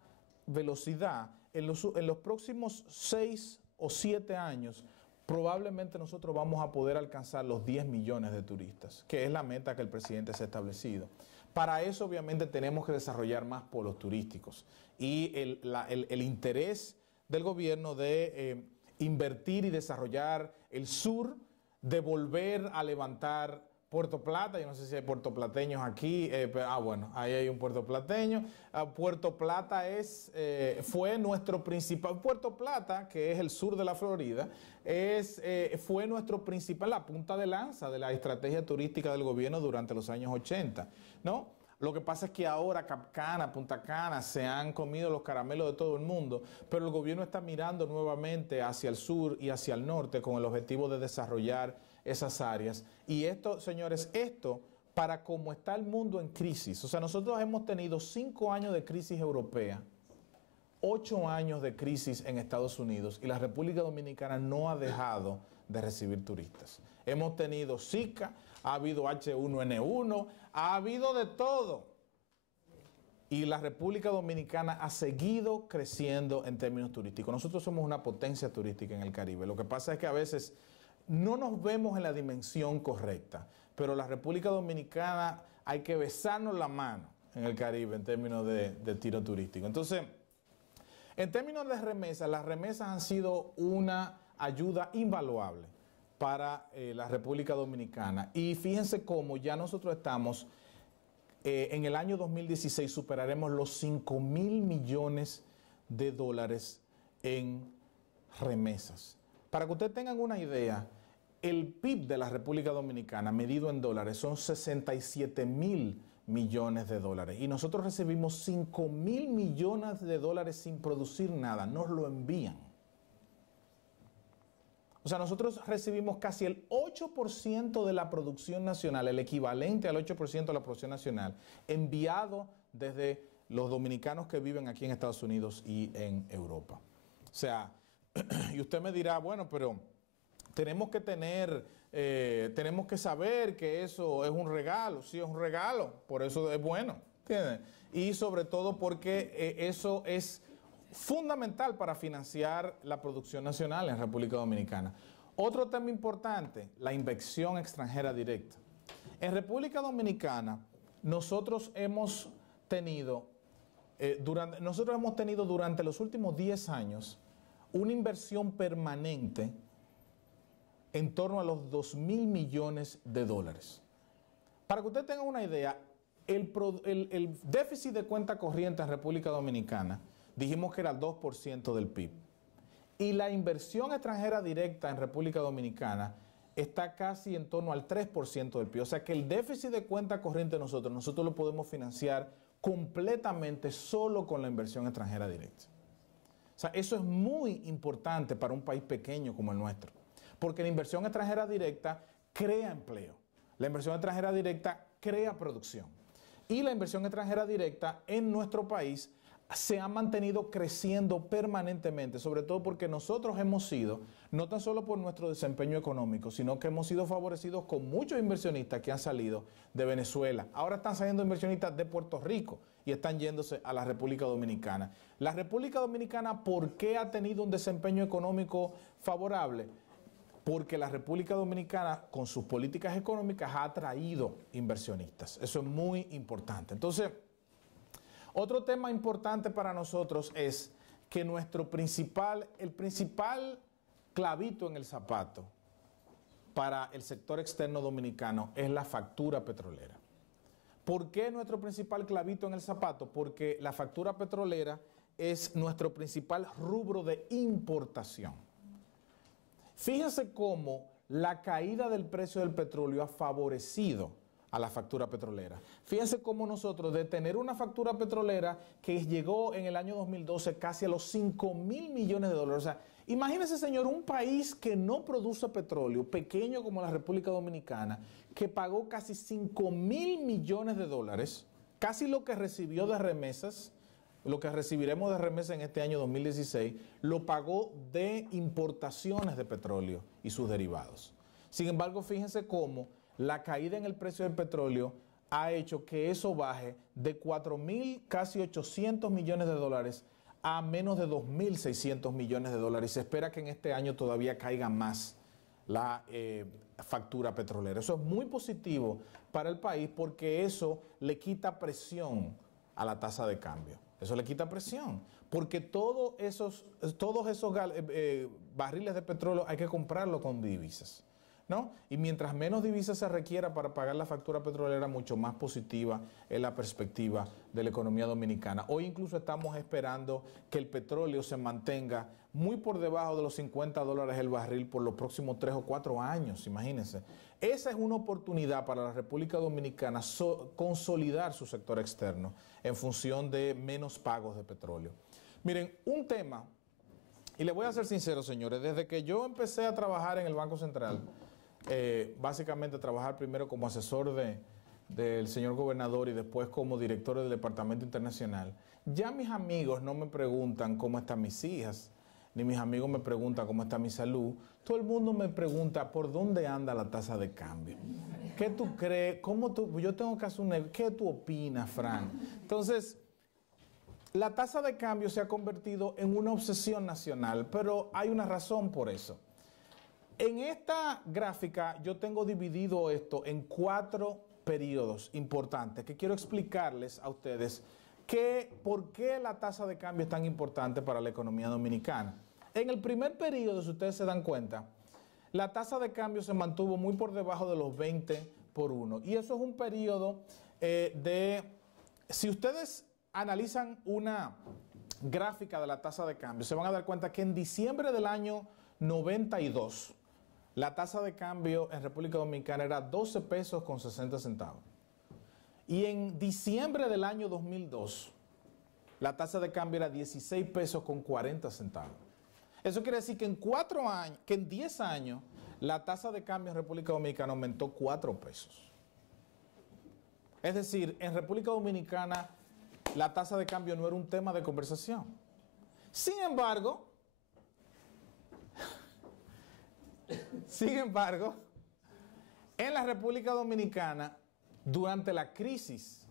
velocidad, en los próximos 6 o 7 años, probablemente nosotros vamos a poder alcanzar los 10 millones de turistas, que es la meta que el presidente se ha establecido. Para eso, obviamente, tenemos que desarrollar más polos turísticos y el interés del gobierno de invertir y desarrollar el sur, de volver a levantar Puerto Plata. Yo no sé si hay puertoplateños aquí, bueno, ahí hay un puertoplateño. Puerto Plata fue nuestro principal, Puerto Plata, que es el sur de la Florida, fue nuestro principal, la punta de lanza de la estrategia turística del gobierno durante los años 80, ¿no? Lo que pasa es que ahora Cap Cana, Punta Cana se han comido los caramelos de todo el mundo, pero el gobierno está mirando nuevamente hacia el sur y hacia el norte con el objetivo de desarrollar esas áreas. Y esto, señores, para cómo está el mundo en crisis, o sea, nosotros hemos tenido 5 años de crisis europea, 8 años de crisis en Estados Unidos, y la República Dominicana no ha dejado de recibir turistas. Hemos tenido Zika, ha habido H1N1, ha habido de todo. Y la República Dominicana ha seguido creciendo en términos turísticos. Nosotros somos una potencia turística en el Caribe. Lo que pasa es que a veces no nos vemos en la dimensión correcta, pero la República Dominicana hay que besarnos la mano en el Caribe en términos de tiro turístico. Entonces, en términos de remesas, las remesas han sido una ayuda invaluable para la República Dominicana. Y fíjense cómo ya nosotros estamos, en el año 2016 superaremos los 5,000 millones de dólares en remesas. Para que ustedes tengan una idea, el PIB de la República Dominicana, medido en dólares, son 67,000 millones de dólares. Y nosotros recibimos 5,000 millones de dólares sin producir nada, nos lo envían. O sea, nosotros recibimos casi el 8% de la producción nacional, el equivalente al 8% de la producción nacional, enviado desde los dominicanos que viven aquí en Estados Unidos y en Europa. O sea, y usted me dirá, bueno, pero tenemos que saber que eso es un regalo. Sí, es un regalo, por eso es bueno, ¿entienden? Y sobre todo porque eso es fundamental para financiar la producción nacional en República Dominicana. Otro tema importante, la inversión extranjera directa. En República Dominicana, nosotros hemos tenido durante los últimos 10 años una inversión permanente en torno a los 2,000 millones de dólares. Para que usted tenga una idea, el déficit de cuenta corriente en República Dominicana, dijimos que era el 2% del PIB. Y la inversión extranjera directa en República Dominicana está casi en torno al 3% del PIB. O sea que el déficit de cuenta corriente de nosotros lo podemos financiar completamente solo con la inversión extranjera directa. O sea, eso es muy importante para un país pequeño como el nuestro, porque la inversión extranjera directa crea empleo, la inversión extranjera directa crea producción, y la inversión extranjera directa en nuestro país se ha mantenido creciendo permanentemente, sobre todo porque nosotros hemos sido, no tan solo por nuestro desempeño económico, sino que hemos sido favorecidos con muchos inversionistas que han salido de Venezuela. Ahora están saliendo inversionistas de Puerto Rico y están yéndose a la República Dominicana. La República Dominicana, ¿por qué ha tenido un desempeño económico favorable? Porque la República Dominicana, con sus políticas económicas, ha atraído inversionistas. Eso es muy importante. Entonces, otro tema importante para nosotros es que el principal clavito en el zapato para el sector externo dominicano es la factura petrolera. ¿Por qué nuestro principal clavito en el zapato? Porque la factura petrolera es nuestro principal rubro de importación. Fíjense cómo la caída del precio del petróleo ha favorecido a la factura petrolera. Fíjense cómo nosotros, de tener una factura petrolera que llegó en el año 2012 casi a los 5.000 millones de dólares. O sea, imagínese, señor, un país que no produce petróleo, pequeño como la República Dominicana, que pagó casi 5.000 millones de dólares, casi lo que recibió de remesas, lo que recibiremos de remesas en este año 2016, lo pagó de importaciones de petróleo y sus derivados. Sin embargo, fíjense cómo la caída en el precio del petróleo ha hecho que eso baje de 4.000, casi 800 millones de dólares a menos de 2.600 millones de dólares. Y se espera que en este año todavía caiga más la factura petrolera. Eso es muy positivo para el país porque eso le quita presión a la tasa de cambio. Eso le quita presión porque todos esos barriles de petróleo hay que comprarlo con divisas, ¿no? Y mientras menos divisas se requiera para pagar la factura petrolera, mucho más positiva es la perspectiva de la economía dominicana. Hoy incluso estamos esperando que el petróleo se mantenga muy por debajo de los $50 el barril por los próximos 3 o 4 años, imagínense. Esa es una oportunidad para la República Dominicana consolidar su sector externo en función de menos pagos de petróleo. Miren, un tema, y le voy a ser sincero, señores, desde que yo empecé a trabajar en el Banco Central, básicamente trabajar primero como asesor del señor gobernador y después como director del Departamento Internacional, ya mis amigos no me preguntan cómo están mis hijas, ni mis amigos me preguntan cómo está mi salud. Todo el mundo me pregunta por dónde anda la tasa de cambio. ¿Qué tú crees? Yo tengo que hacer ¿qué tú opinas, Fran? Entonces, la tasa de cambio se ha convertido en una obsesión nacional, pero hay una razón por eso. En esta gráfica yo tengo dividido esto en 4 periodos importantes que quiero explicarles a ustedes por qué la tasa de cambio es tan importante para la economía dominicana. En el primer periodo, si ustedes se dan cuenta, la tasa de cambio se mantuvo muy por debajo de los 20:1. Y eso es un periodo si ustedes analizan una gráfica de la tasa de cambio, se van a dar cuenta que en diciembre del año 92, la tasa de cambio en República Dominicana era 12 pesos con 60 centavos. Y en diciembre del año 2002, la tasa de cambio era 16 pesos con 40 centavos. Eso quiere decir que en 10 años, la tasa de cambio en República Dominicana aumentó 4 pesos. Es decir, en República Dominicana, la tasa de cambio no era un tema de conversación. Sin embargo, en la República Dominicana, durante la crisis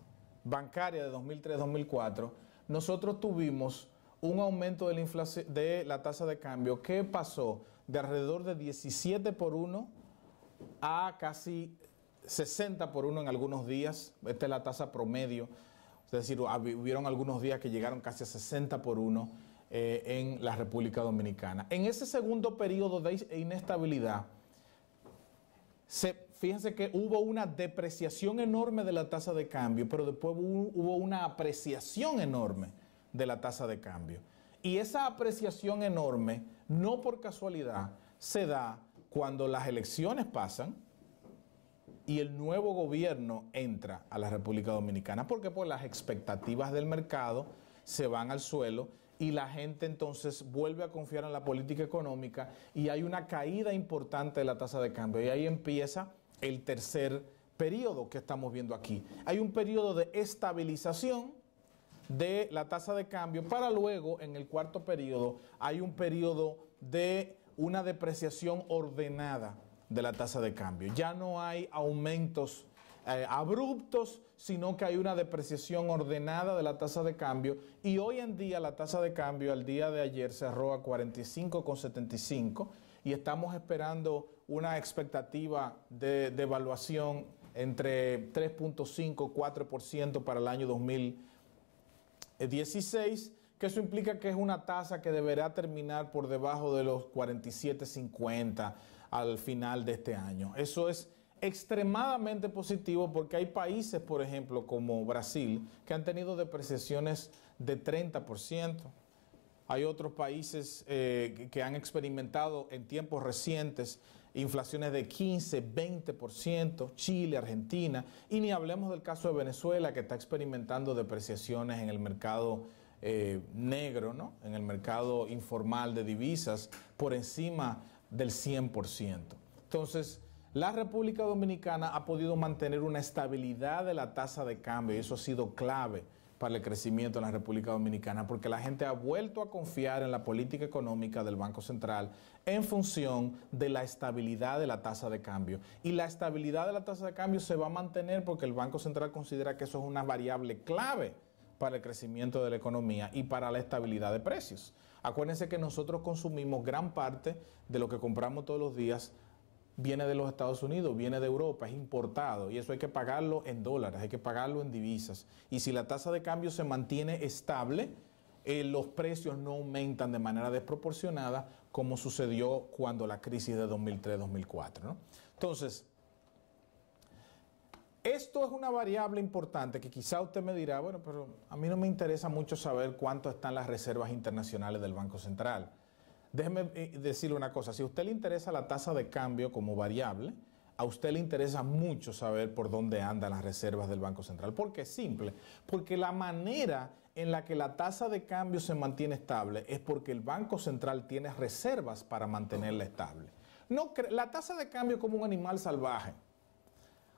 bancaria de 2003-2004, nosotros tuvimos un aumento de la inflación, de la tasa de cambio que pasó de alrededor de 17:1 a casi 60:1 en algunos días. Esta es la tasa promedio. Es decir, hubieron algunos días que llegaron casi a 60:1 en la República Dominicana. En ese segundo periodo de inestabilidad, fíjense que hubo una depreciación enorme de la tasa de cambio, pero después hubo una apreciación enorme de la tasa de cambio. Y esa apreciación enorme no por casualidad, se da cuando las elecciones pasan y el nuevo gobierno entra a la República Dominicana, porque pues las expectativas del mercado se van al suelo y la gente entonces vuelve a confiar en la política económica y hay una caída importante de la tasa de cambio y ahí empieza el tercer periodo que estamos viendo aquí. Hay un periodo de estabilización de la tasa de cambio para luego en el cuarto periodo hay un periodo de una depreciación ordenada de la tasa de cambio. Ya no hay aumentos abruptos, sino que hay una depreciación ordenada de la tasa de cambio y hoy en día la tasa de cambio al día de ayer cerró a 45,75 y estamos esperando una expectativa de devaluación entre 3.5 y 4% para el año 2016, que eso implica que es una tasa que deberá terminar por debajo de los 47.50 al final de este año. Eso es extremadamente positivo porque hay países, por ejemplo, como Brasil, que han tenido depreciaciones de 30%. Hay otros países que han experimentado en tiempos recientes inflaciones de 15, 20%, Chile, Argentina, y ni hablemos del caso de Venezuela, que está experimentando depreciaciones en el mercado negro, ¿no? En el mercado informal de divisas, por encima del 100%. Entonces, la República Dominicana ha podido mantener una estabilidad de la tasa de cambio y eso ha sido clave para el crecimiento en la República Dominicana porque la gente ha vuelto a confiar en la política económica del Banco Central en función de la estabilidad de la tasa de cambio. Y la estabilidad de la tasa de cambio se va a mantener porque el Banco Central considera que eso es una variable clave para el crecimiento de la economía y para la estabilidad de precios. Acuérdense que nosotros consumimos gran parte de lo que compramos todos los días viene de los Estados Unidos, viene de Europa, es importado y eso hay que pagarlo en dólares, hay que pagarlo en divisas. Y si la tasa de cambio se mantiene estable, los precios no aumentan de manera desproporcionada como sucedió cuando la crisis de 2003-2004, ¿no? Entonces, esto es una variable importante que quizá usted me dirá, bueno, pero a mí no me interesa mucho saber cuánto están las reservas internacionales del Banco Central. Déjeme decirle una cosa, si a usted le interesa la tasa de cambio como variable, a usted le interesa mucho saber por dónde andan las reservas del Banco Central. ¿Por qué? Simple, porque la manera en la que la tasa de cambio se mantiene estable es porque el Banco Central tiene reservas para mantenerla estable. No, la tasa de cambio es como un animal salvaje.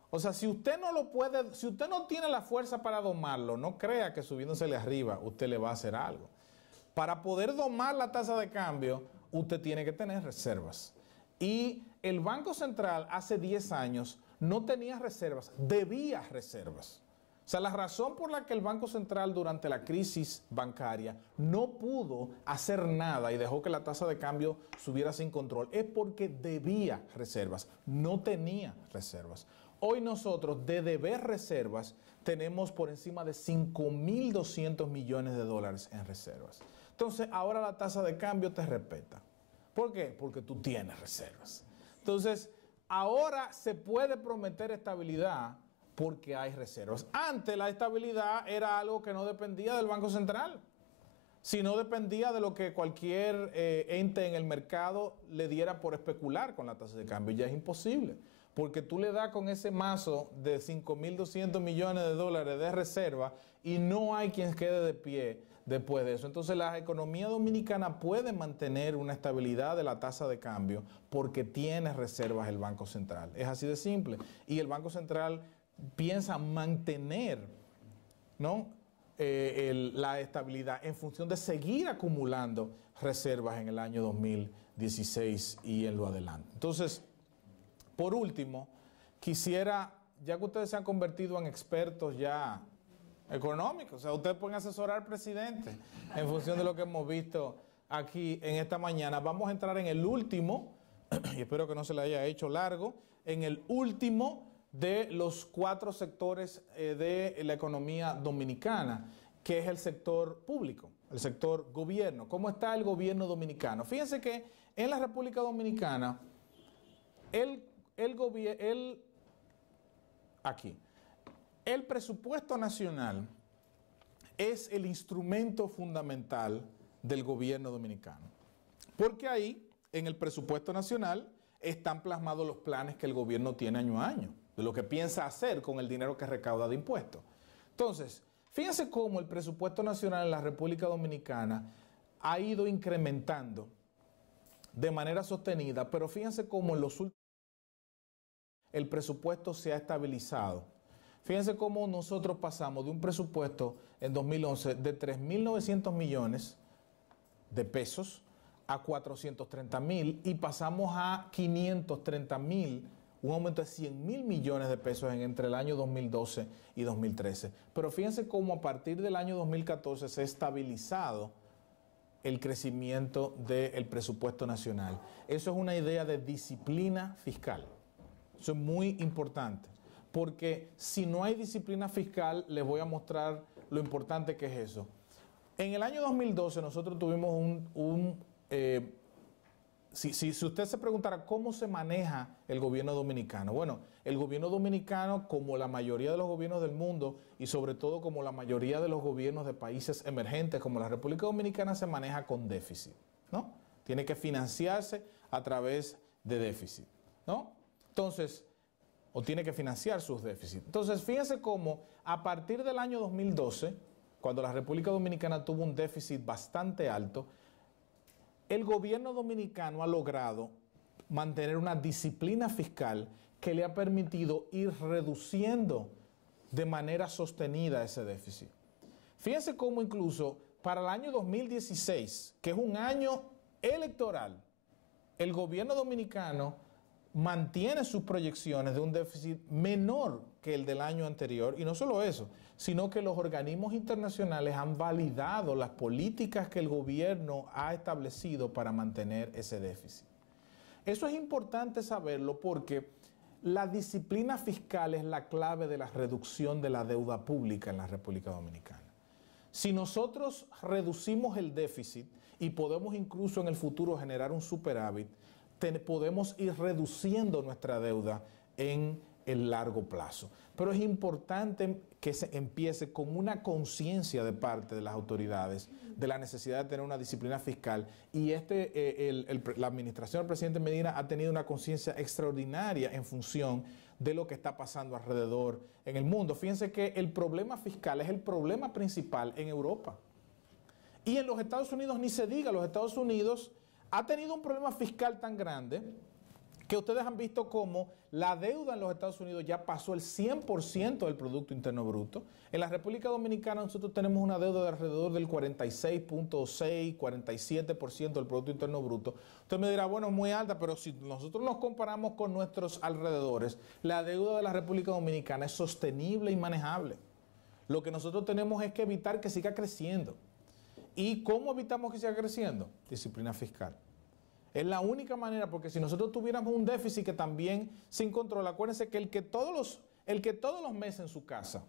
O sea, si usted no lo puede, si usted no tiene la fuerza para domarlo, no crea que subiéndosele arriba usted le va a hacer algo. Para poder domar la tasa de cambio, usted tiene que tener reservas. Y el Banco Central hace 10 años no tenía reservas, debía reservas. O sea, la razón por la que el Banco Central durante la crisis bancaria no pudo hacer nada y dejó que la tasa de cambio subiera sin control es porque debía reservas, no tenía reservas. Hoy nosotros de deber reservas tenemos por encima de 5.200 millones de dólares en reservas. Entonces, ahora la tasa de cambio te respeta. ¿Por qué? Porque tú tienes reservas. Entonces, ahora se puede prometer estabilidad porque hay reservas. Antes la estabilidad era algo que no dependía del Banco Central, sino dependía de lo que cualquier ente en el mercado le diera por especular con la tasa de cambio. Ya es imposible, porque tú le das con ese mazo de 5.200 millones de dólares de reserva y no hay quien quede de pie después de eso. Entonces la economía dominicana puede mantener una estabilidad de la tasa de cambio porque tiene reservas el Banco Central. Es así de simple. Y el Banco Central piensa mantener, ¿no?, la estabilidad en función de seguir acumulando reservas en el año 2016 y en lo adelante. Entonces, por último, quisiera, ya que ustedes se han convertido en expertos ya económicos, o sea, ustedes pueden asesorar al presidente en función de lo que hemos visto aquí en esta mañana. Vamos a entrar en el último, y espero que no se le haya hecho largo, en el último de los 4 sectores de la economía dominicana, que es el sector público, el sector gobierno. ¿Cómo está el gobierno dominicano? Fíjense que en la República Dominicana, el presupuesto nacional es el instrumento fundamental del gobierno dominicano. Porque ahí, en el presupuesto nacional, están plasmados los planes que el gobierno tiene año a año, de lo que piensa hacer con el dinero que recauda de impuestos. Entonces, fíjense cómo el presupuesto nacional en la República Dominicana ha ido incrementando de manera sostenida, pero fíjense cómo en los últimos años el presupuesto se ha estabilizado. Fíjense cómo nosotros pasamos de un presupuesto en 2011 de 3.900 millones de pesos a 430.000 y pasamos a 530.000, un aumento de 100.000 millones de pesos entre el año 2012 y 2013. Pero fíjense cómo a partir del año 2014 se ha estabilizado el crecimiento del presupuesto nacional. Eso es una idea de disciplina fiscal. Eso es muy importante, porque si no hay disciplina fiscal, les voy a mostrar lo importante que es eso. En el año 2012 nosotros tuvimos si usted se preguntara cómo se maneja el gobierno dominicano, bueno, el gobierno dominicano, como la mayoría de los gobiernos del mundo y sobre todo como la mayoría de los gobiernos de países emergentes como la República Dominicana, se maneja con déficit, ¿no? Tiene que financiarse a través de déficit, ¿no? Entonces, o tiene que financiar sus déficits. Entonces, fíjense cómo a partir del año 2012, cuando la República Dominicana tuvo un déficit bastante alto, el gobierno dominicano ha logrado mantener una disciplina fiscal que le ha permitido ir reduciendo de manera sostenida ese déficit. Fíjense cómo incluso para el año 2016, que es un año electoral, el gobierno dominicano mantiene sus proyecciones de un déficit menor que el del año anterior, y no solo eso, sino que los organismos internacionales han validado las políticas que el gobierno ha establecido para mantener ese déficit. Eso es importante saberlo porque la disciplina fiscal es la clave de la reducción de la deuda pública en la República Dominicana. Si nosotros reducimos el déficit y podemos incluso en el futuro generar un superávit, podemos ir reduciendo nuestra deuda en el largo plazo. Pero es importante que se empiece con una conciencia de parte de las autoridades de la necesidad de tener una disciplina fiscal, y la administración del presidente Medina ha tenido una conciencia extraordinaria en función de lo que está pasando alrededor en el mundo. Fíjense que el problema fiscal es el problema principal en Europa. Y en los Estados Unidos ni se diga, los Estados Unidos ha tenido un problema fiscal tan grande que ustedes han visto cómo la deuda en los Estados Unidos ya pasó el 100% del Producto Interno Bruto. En la República Dominicana nosotros tenemos una deuda de alrededor del 46.6, 47% del Producto Interno Bruto. Usted me dirá, bueno, es muy alta, pero si nosotros nos comparamos con nuestros alrededores, la deuda de la República Dominicana es sostenible y manejable. Lo que nosotros tenemos es que evitar que siga creciendo. ¿Y cómo evitamos que siga creciendo? Disciplina fiscal. Es la única manera, porque si nosotros tuviéramos un déficit que también sin control, acuérdense que el que todos los meses en su casa,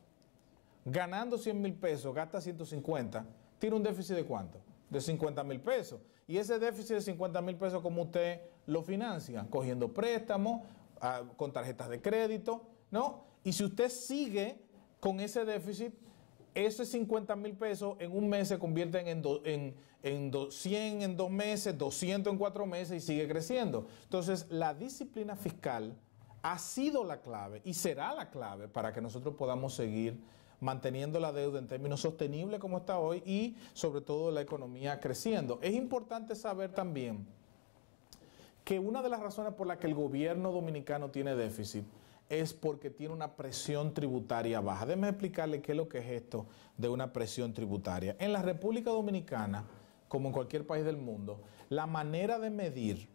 ganando 100.000 pesos, gasta 150, tiene un déficit de ¿cuánto? De 50.000 pesos. Y ese déficit de 50.000 pesos, ¿cómo usted lo financia? Cogiendo préstamos, con tarjetas de crédito, ¿no? Y si usted sigue con ese déficit, esos 50.000 pesos en un mes se convierten en 100 en 2 meses, 200 en 4 meses y sigue creciendo. Entonces, la disciplina fiscal ha sido la clave y será la clave para que nosotros podamos seguir manteniendo la deuda en términos sostenibles como está hoy y sobre todo la economía creciendo. Es importante saber también que una de las razones por las que el gobierno dominicano tiene déficit es porque tiene una presión tributaria baja. Déjeme explicarle qué es lo que es esto de una presión tributaria. En la República Dominicana, como en cualquier país del mundo, la manera de medir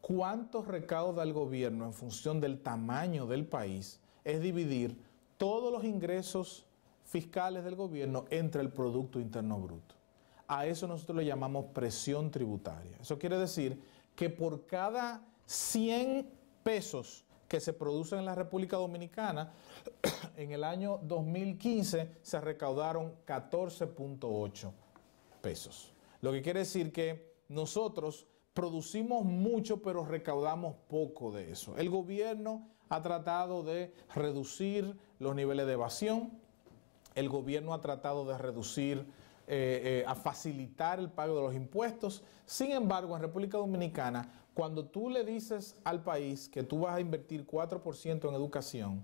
cuánto recauda el gobierno en función del tamaño del país es dividir todos los ingresos fiscales del gobierno entre el Producto Interno Bruto. A eso nosotros le llamamos presión tributaria. Eso quiere decir que por cada 100 pesos que se producen en la República Dominicana, en el año 2015 se recaudaron 14.8 pesos. Lo que quiere decir que nosotros producimos mucho, pero recaudamos poco de eso. El gobierno ha tratado de reducir los niveles de evasión, el gobierno ha tratado de reducir a facilitar el pago de los impuestos. Sin embargo, en República Dominicana, cuando tú le dices al país que tú vas a invertir 4% en educación,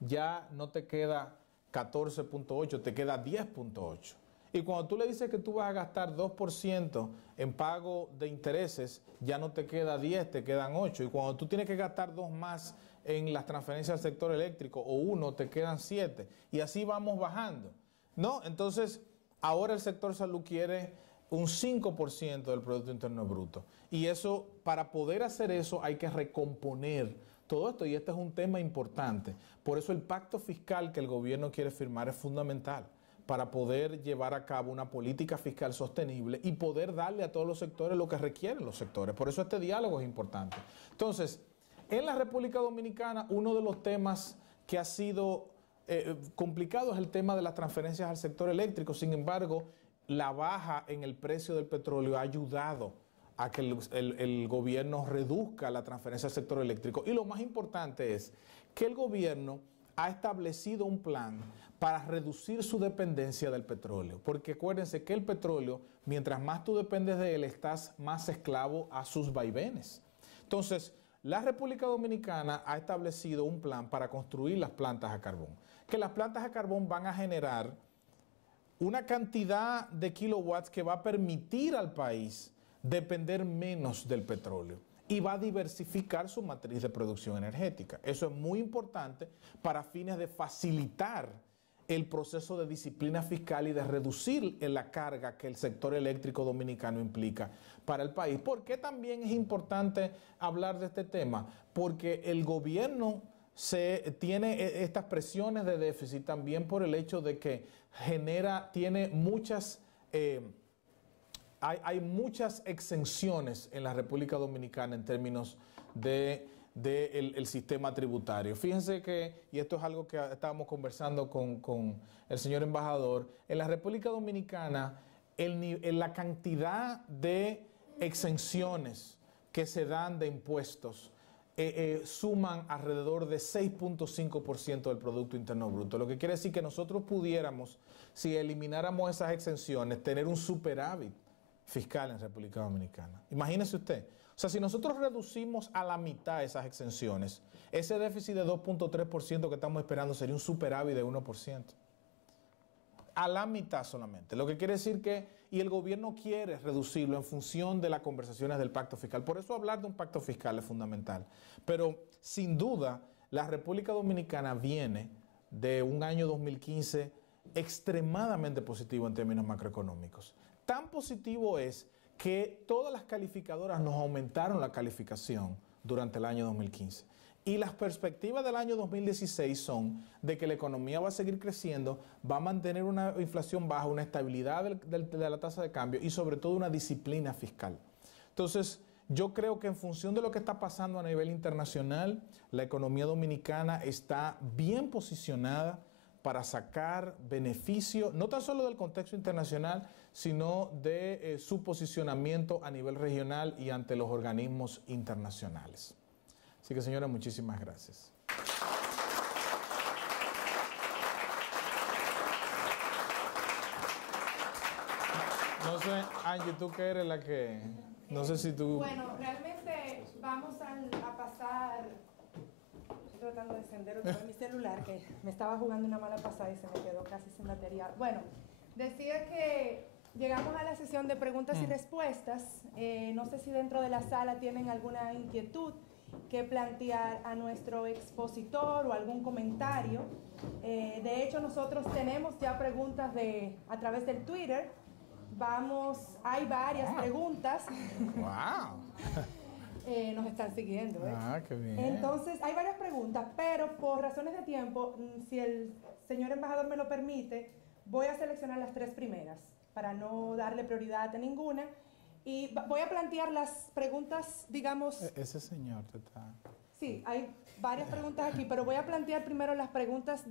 ya no te queda 14.8, te queda 10.8. Y cuando tú le dices que tú vas a gastar 2% en pago de intereses, ya no te queda 10, te quedan 8. Y cuando tú tienes que gastar 2 más en las transferencias al sector eléctrico o 1, te quedan 7. Y así vamos bajando, ¿no? Entonces, ahora el sector salud quiere un 5% del Producto Interno Bruto. Y eso, para poder hacer eso, hay que recomponer todo esto. Y este es un tema importante. Por eso el pacto fiscal que el gobierno quiere firmar es fundamental, para poder llevar a cabo una política fiscal sostenible y poder darle a todos los sectores lo que requieren los sectores. Por eso este diálogo es importante. Entonces, en la República Dominicana, uno de los temas que ha sido complicado es el tema de las transferencias al sector eléctrico. Sin embargo, la baja en el precio del petróleo ha ayudado a que el gobierno reduzca la transferencia al sector eléctrico. Y lo más importante es que el gobierno ha establecido un plan para reducir su dependencia del petróleo. Porque acuérdense que el petróleo, mientras más tú dependes de él, estás más esclavo a sus vaivenes. Entonces, la República Dominicana ha establecido un plan para construir las plantas a carbón. Que las plantas a carbón van a generar una cantidad de kilowatts que va a permitir al país depender menos del petróleo y va a diversificar su matriz de producción energética. Eso es muy importante para fines de facilitar el proceso de disciplina fiscal y de reducir la carga que el sector eléctrico dominicano implica para el país. ¿Por qué también es importante hablar de este tema? Porque el gobierno tiene estas presiones de déficit también por el hecho de que tiene muchas... Hay muchas exenciones en la República Dominicana en términos del sistema tributario. Fíjense que, y esto es algo que estábamos conversando con el señor embajador, en la República Dominicana la cantidad de exenciones que se dan de impuestos suman alrededor de 6.5% del Producto Interno Bruto. Lo que quiere decir que nosotros pudiéramos, si elimináramos esas exenciones, tener un superávit fiscal en República Dominicana. Imagínese usted. O sea, si nosotros reducimos a la mitad esas exenciones, ese déficit de 2.3% que estamos esperando sería un superávit de 1%. A la mitad solamente. Lo que quiere decir que, y el gobierno quiere reducirlo en función de las conversaciones del pacto fiscal. Por eso hablar de un pacto fiscal es fundamental. Pero, sin duda, la República Dominicana viene de un año 2015 extremadamente positivo en términos macroeconómicos. Tan positivo es que todas las calificadoras nos aumentaron la calificación durante el año 2015. Y las perspectivas del año 2016 son de que la economía va a seguir creciendo, va a mantener una inflación baja, una estabilidad de la tasa de cambio y sobre todo una disciplina fiscal. Entonces, yo creo que en función de lo que está pasando a nivel internacional, la economía dominicana está bien posicionada para sacar beneficio, no tan solo del contexto internacional, sino de su posicionamiento a nivel regional y ante los organismos internacionales. Así que, señora, muchísimas gracias. No sé, Angie, tú que eres la que... No sé si tú... Bueno, realmente vamos a pasar... Estoy tratando de encender otra vez mi celular, que me estaba jugando una mala pasada y se me quedó casi sin batería. Bueno, decía que llegamos a la sesión de preguntas y respuestas. No sé si dentro de la sala tienen alguna inquietud que plantear a nuestro expositor o algún comentario. De hecho, nosotros tenemos ya preguntas a través del Twitter. Hay varias preguntas. ¡Wow! Nos están siguiendo. Ah, qué bien. Entonces, hay varias preguntas, pero por razones de tiempo, si el señor embajador me lo permite, voy a seleccionar las 3 primeras para no darle prioridad a ninguna. Y voy a plantear las preguntas, digamos... Ese señor te está... Sí, hay varias preguntas aquí, pero voy a plantear primero las preguntas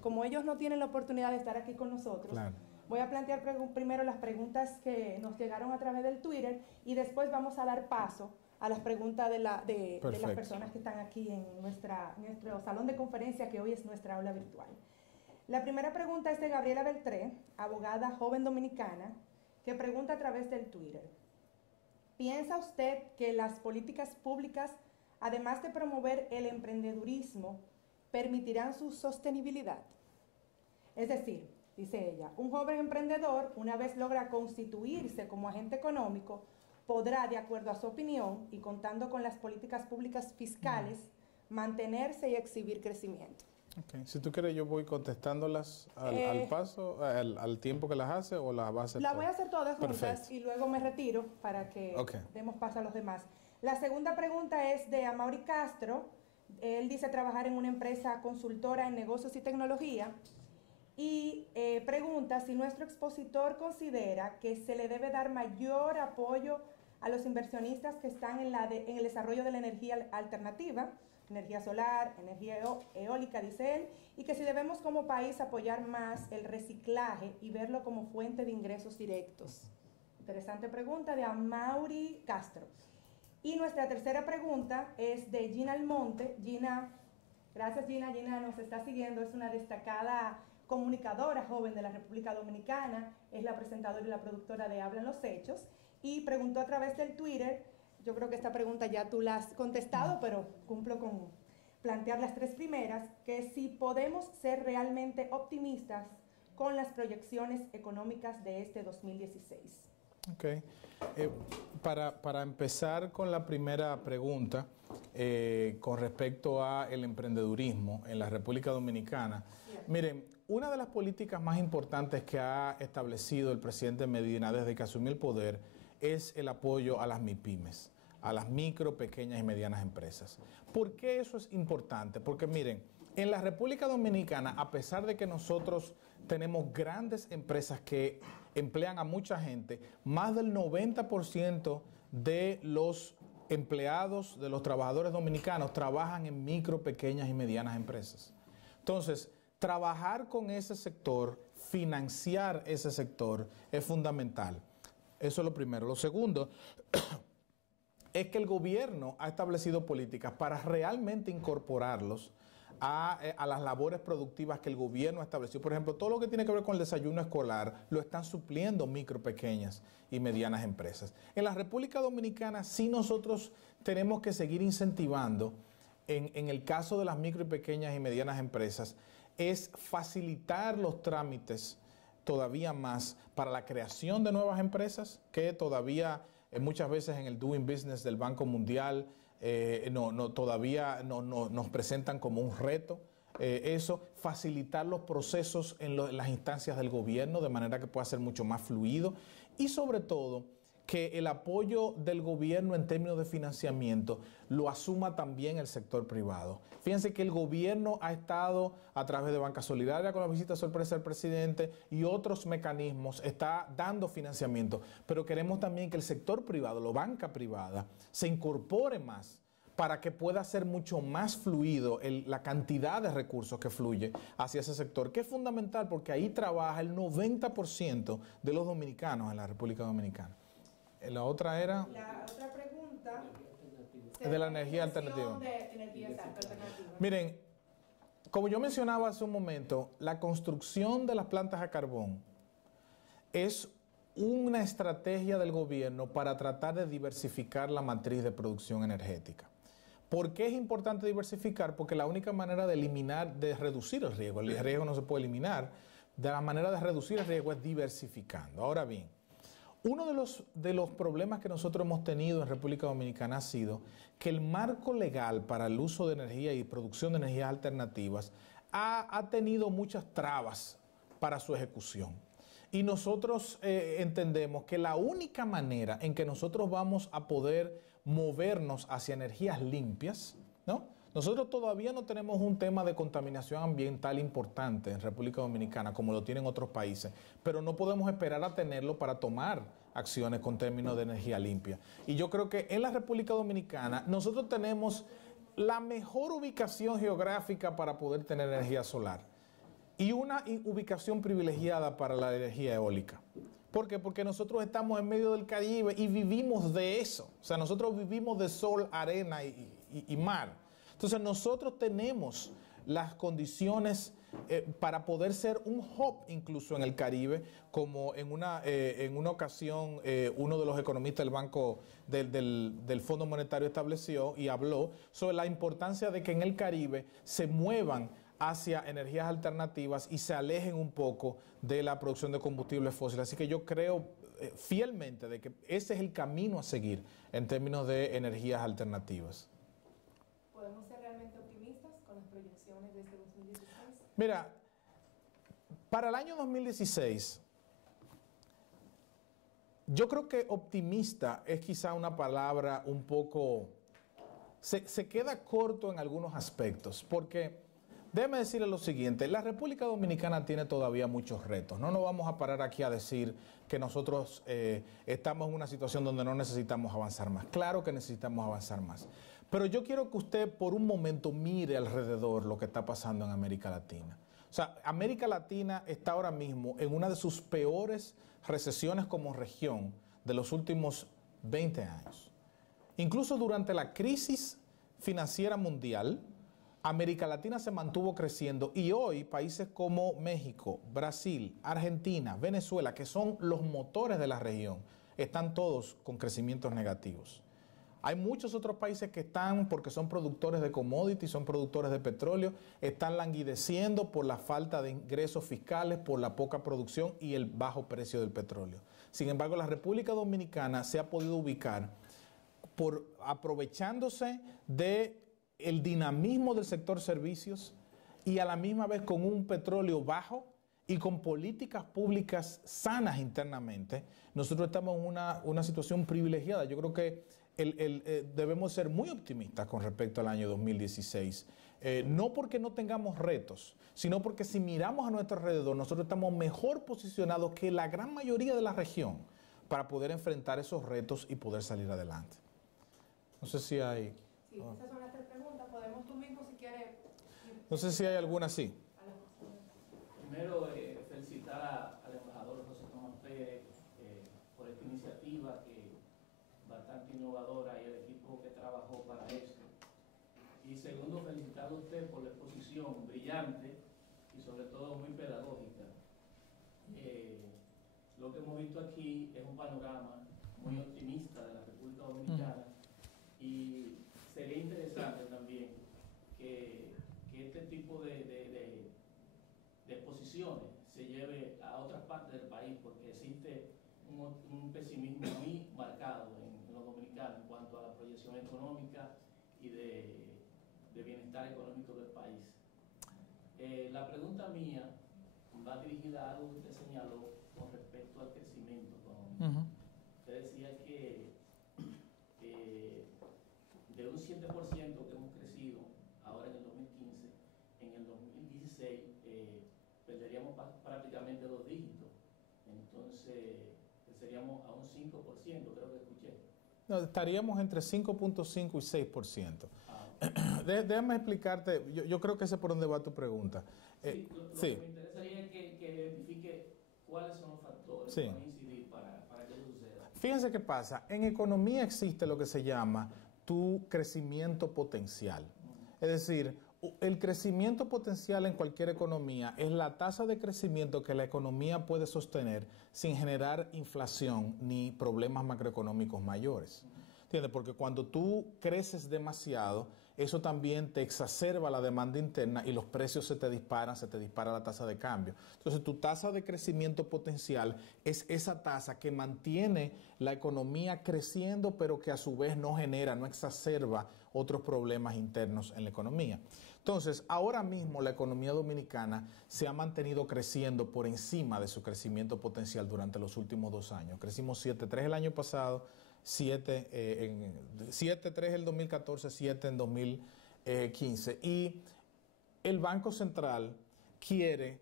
como ellos no tienen la oportunidad de estar aquí con nosotros. Claro. Voy a plantear primero las preguntas que nos llegaron a través del Twitter y después vamos a dar paso a las preguntas de las personas que están aquí en nuestro salón de conferencia, que hoy es nuestra aula virtual. La primera pregunta es de Gabriela Beltré, abogada joven dominicana, que pregunta a través del Twitter. ¿Piensa usted que las políticas públicas, además de promover el emprendedurismo, permitirán su sostenibilidad? Es decir, dice ella, un joven emprendedor, una vez logra constituirse como agente económico, podrá, de acuerdo a su opinión y contando con las políticas públicas fiscales, mantenerse y exhibir crecimiento. Okay. Si tú quieres, yo voy contestándolas al paso, al tiempo que las hace, o las vas a hacer las todas. voy a hacer todas juntas. Perfecto. Y luego me retiro para que demos paso a los demás. La segunda pregunta es de Amaury Castro. Él dice trabajar en una empresa consultora en negocios y tecnología y pregunta si nuestro expositor considera que se le debe dar mayor apoyo a los inversionistas que están en el desarrollo de la energía alternativa, energía solar, energía eólica, dice él, y que si debemos como país apoyar más el reciclaje y verlo como fuente de ingresos directos. Interesante pregunta de Amaury Castro. Y nuestra tercera pregunta es de Gina Almonte. Gina, gracias Gina, Gina nos está siguiendo, es una destacada comunicadora joven de la República Dominicana, es la presentadora y la productora de Hablan los Hechos, y preguntó a través del Twitter. Yo creo que esta pregunta ya tú la has contestado, pero cumplo con plantear las tres primeras, que si podemos ser realmente optimistas con las proyecciones económicas de este 2016. Ok. Para empezar con la primera pregunta, con respecto a el emprendedurismo en la República Dominicana, miren, una de las políticas más importantes que ha establecido el presidente Medina desde que asumió el poder es el apoyo a las MIPYMES, a las micro, pequeñas y medianas empresas. ¿Por qué eso es importante? Porque miren, en la República Dominicana, a pesar de que nosotros tenemos grandes empresas que emplean a mucha gente, más del 90% de los empleados, de los trabajadores dominicanos, trabajan en micro, pequeñas y medianas empresas. Entonces, trabajar con ese sector, financiar ese sector, es fundamental. Eso es lo primero. Lo segundo es que el gobierno ha establecido políticas para realmente incorporarlos a las labores productivas que el gobierno ha establecido. Por ejemplo, todo lo que tiene que ver con el desayuno escolar lo están supliendo micro, pequeñas y medianas empresas. En la República Dominicana sí nosotros tenemos que seguir incentivando, en el caso de las micro y pequeñas y medianas empresas, es facilitar los trámites todavía más para la creación de nuevas empresas, que todavía muchas veces en el Doing Business del Banco Mundial todavía nos presentan como un reto. Eso, facilitar los procesos en las instancias del gobierno de manera que pueda ser mucho más fluido, y sobre todo que el apoyo del gobierno en términos de financiamiento lo asuma también el sector privado. Fíjense que el gobierno ha estado a través de Banca Solidaria, con la visita sorpresa del presidente y otros mecanismos, está dando financiamiento, pero queremos también que el sector privado, la banca privada, se incorpore más para que pueda ser mucho más fluido la cantidad de recursos que fluye hacia ese sector, que es fundamental porque ahí trabaja el 90% de los dominicanos en la República Dominicana. La otra era... La otra pregunta de la energía alternativa. Miren, como yo mencionaba hace un momento, la construcción de las plantas a carbón es una estrategia del gobierno para tratar de diversificar la matriz de producción energética. ¿Por qué es importante diversificar? Porque la única manera de reducir el riesgo no se puede eliminar, la manera de reducir el riesgo es diversificando. Ahora bien, uno de los problemas que nosotros hemos tenido en República Dominicana ha sido que el marco legal para el uso de energía y producción de energías alternativas ha tenido muchas trabas para su ejecución. Y nosotros entendemos que la única manera en que nosotros vamos a poder movernos hacia energías limpias, ¿no? Nosotros todavía no tenemos un tema de contaminación ambiental importante en República Dominicana como lo tienen otros países, pero no podemos esperar a tenerlo para tomar acciones con términos de energía limpia. Y yo creo que en la República Dominicana nosotros tenemos la mejor ubicación geográfica para poder tener energía solar y una ubicación privilegiada para la energía eólica. ¿Por qué? Porque nosotros estamos en medio del Caribe y vivimos de eso. O sea, nosotros vivimos de sol, arena y mar. Entonces nosotros tenemos las condiciones para poder ser un hub incluso en el Caribe, como en una ocasión uno de los economistas del Banco del Fondo Monetario estableció y habló sobre la importancia de que en el Caribe se muevan hacia energías alternativas y se alejen un poco de la producción de combustibles fósiles. Así que yo creo fielmente de que ese es el camino a seguir en términos de energías alternativas. ¿Podemos ser realmente optimistas con las proyecciones de este 2016? Mira, para el año 2016, yo creo que optimista es quizá una palabra un poco... Se queda corto en algunos aspectos, porque déjeme decirle lo siguiente, la República Dominicana tiene todavía muchos retos. No nos vamos a parar aquí a decir que nosotros estamos en una situación donde no necesitamos avanzar más. Claro que necesitamos avanzar más. Pero yo quiero que usted por un momento mire alrededor lo que está pasando en América Latina. O sea, América Latina está ahora mismo en una de sus peores recesiones como región de los últimos 20 años. Incluso durante la crisis financiera mundial, América Latina se mantuvo creciendo y hoy países como México, Brasil, Argentina, Venezuela, que son los motores de la región, están todos con crecimientos negativos. Hay muchos otros países que están, porque son productores de commodities, son productores de petróleo, están languideciendo por la falta de ingresos fiscales, por la poca producción y el bajo precio del petróleo. Sin embargo, la República Dominicana se ha podido ubicar aprovechándose del dinamismo del sector servicios y a la misma vez con un petróleo bajo y con políticas públicas sanas internamente. Nosotros estamos en una situación privilegiada. Yo creo que debemos ser muy optimistas con respecto al año 2016. No porque no tengamos retos, sino porque si miramos a nuestro alrededor, nosotros estamos mejor posicionados que la gran mayoría de la región para poder enfrentar esos retos y poder salir adelante. No sé si hay... Sí, esas son las tres preguntas. Podemos tú mismo, si quieres... No sé si hay alguna así. Primero, felicitar al embajador José Tomás Pérez por esta iniciativa que bastante innovadora y el equipo que trabajó para esto. Y segundo, felicitar a usted por la exposición brillante y sobre todo muy pedagógica. Lo que hemos visto aquí es un panorama muy optimista de la República Dominicana y sería interesante también que este tipo de exposiciones se lleve a otras partes del país, porque existe un pesimismo muy marcado en los dominicanos en cuanto a la proyección económica y de bienestar económico del país. La pregunta mía va dirigida a algo que usted señaló con respecto al crecimiento económico. Usted decía que de un 7% que hemos crecido ahora en el 2015, en el 2016 perderíamos prácticamente 2 dígitos. Entonces, seríamos a un 5%, creo que escuché. No, estaríamos entre 5.5 y 6%. Déjame explicarte, yo creo que ese es por donde va tu pregunta. Sí, lo que me interesaría es que identifique cuáles son los factores que van a incidir para que eso suceda. Fíjense qué pasa, en economía existe lo que se llama tu crecimiento potencial. Es decir, el crecimiento potencial en cualquier economía es la tasa de crecimiento que la economía puede sostener sin generar inflación ni problemas macroeconómicos mayores. ¿Entiendes? Porque cuando tú creces demasiado, eso también te exacerba la demanda interna y los precios se te dispara la tasa de cambio. Entonces, tu tasa de crecimiento potencial es esa tasa que mantiene la economía creciendo, pero que a su vez no exacerba otros problemas internos en la economía. Entonces, ahora mismo la economía dominicana se ha mantenido creciendo por encima de su crecimiento potencial durante los últimos 2 años. Crecimos 7.3 el año pasado, 7.3 el 2014, 7 en 2015. Y el Banco Central quiere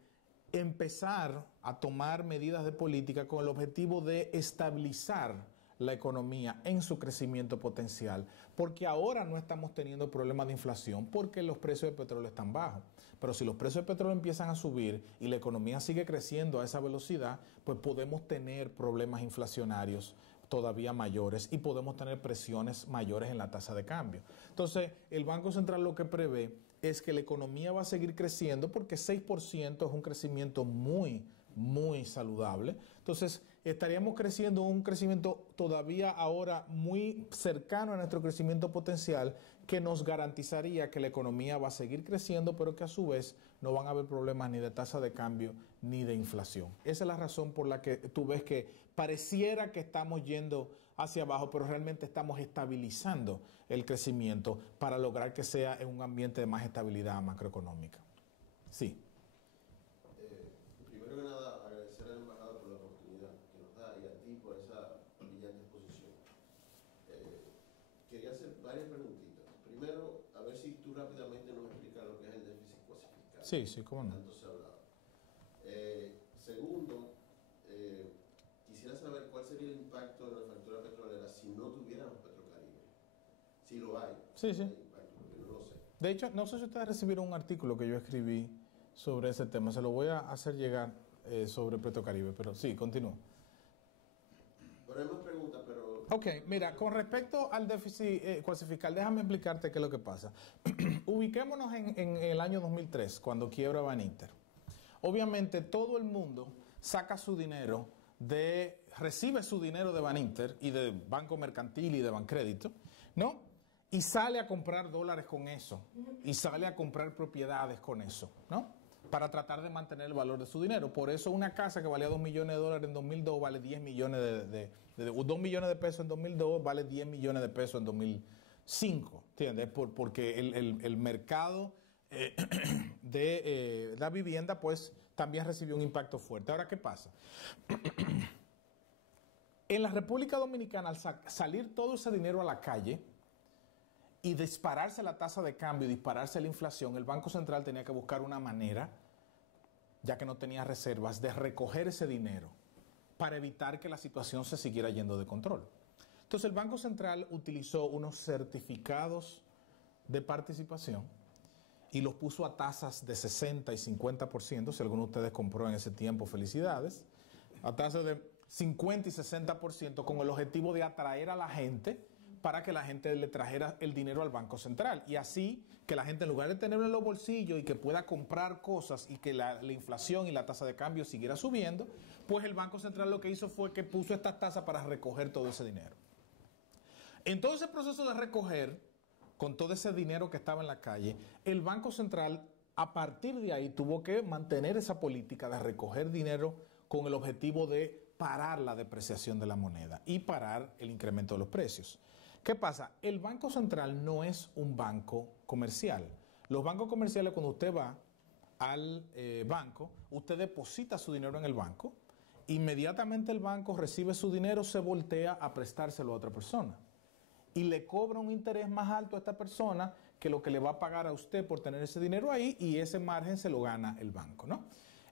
empezar a tomar medidas de política con el objetivo de estabilizar la economía en su crecimiento potencial, porque ahora no estamos teniendo problemas de inflación porque los precios de petróleo están bajos. Pero si los precios de petróleo empiezan a subir y la economía sigue creciendo a esa velocidad, pues podemos tener problemas inflacionarios todavía mayores y podemos tener presiones mayores en la tasa de cambio. Entonces, el Banco Central lo que prevé es que la economía va a seguir creciendo porque 6% es un crecimiento muy saludable. Entonces, estaríamos creciendo un crecimiento todavía ahora muy cercano a nuestro crecimiento potencial, que nos garantizaría que la economía va a seguir creciendo, pero que a su vez no van a haber problemas ni de tasa de cambio ni de inflación. Esa es la razón por la que tú ves que pareciera que estamos yendo hacia abajo, pero realmente estamos estabilizando el crecimiento para lograr que sea en un ambiente de más estabilidad macroeconómica. Sí. Primero que nada, agradecer al embajador por la oportunidad que nos da y a ti por esa brillante exposición. Quería hacer varias preguntitas. Primero, a ver si tú rápidamente nos explicas lo que es el déficit cuasificado. Sí, cómo no. Tanto se ha hablado. Segundo, quisiera saber cuál sería el impacto de la factura petrolera si no tuviéramos Petrocaribe. Si lo hay. Sí. Hay impacto, porque no lo sé. De hecho, no sé si ustedes recibieron un artículo que yo escribí sobre ese tema. Se lo voy a hacer llegar sobre Petrocaribe, pero sí, continúo. Bueno, hay más preguntas, pero... Ok, mira, con respecto al déficit cuasificado, déjame explicarte qué es lo que pasa. Ubiquémonos en el año 2003, cuando quiebra Baninter. Obviamente, todo el mundo saca su dinero recibe su dinero de Baninter y de Banco Mercantil y de Bancrédito, ¿no? Y sale a comprar dólares con eso, y sale a comprar propiedades con eso, ¿no? Para tratar de mantener el valor de su dinero. Por eso una casa que valía $2 millones en 2002 vale 10 millones 2 millones de pesos en 2002 vale 10 millones de pesos en 2005, ¿entiendes? Porque el mercado de la vivienda pues también recibió un impacto fuerte. Ahora, ¿qué pasa? En la República Dominicana, al salir todo ese dinero a la calle y dispararse la tasa de cambio y dispararse la inflación, el Banco Central tenía que buscar una manera, ya que no tenía reservas, de recoger ese dinero para evitar que la situación se siguiera yendo de control. Entonces el Banco Central utilizó unos certificados de participación y los puso a tasas de 60 y 50%, si alguno de ustedes compró en ese tiempo, felicidades, a tasas de 50 y 60% con el objetivo de atraer a la gente para que la gente le trajera el dinero al Banco Central y así que la gente, en lugar de tenerlo en los bolsillos y que pueda comprar cosas y que la inflación y la tasa de cambio siguiera subiendo, pues el Banco Central lo que hizo fue que puso estas tasas para recoger todo ese dinero. En todo ese proceso de recoger, con todo ese dinero que estaba en la calle, el Banco Central a partir de ahí tuvo que mantener esa política de recoger dinero con el objetivo de parar la depreciación de la moneda y parar el incremento de los precios. ¿Qué pasa? El Banco Central no es un banco comercial. Los bancos comerciales, cuando usted va al banco, usted deposita su dinero en el banco, inmediatamente el banco recibe su dinero, se voltea a prestárselo a otra persona y le cobra un interés más alto a esta persona que lo que le va a pagar a usted por tener ese dinero ahí, y ese margen se lo gana el banco, ¿no?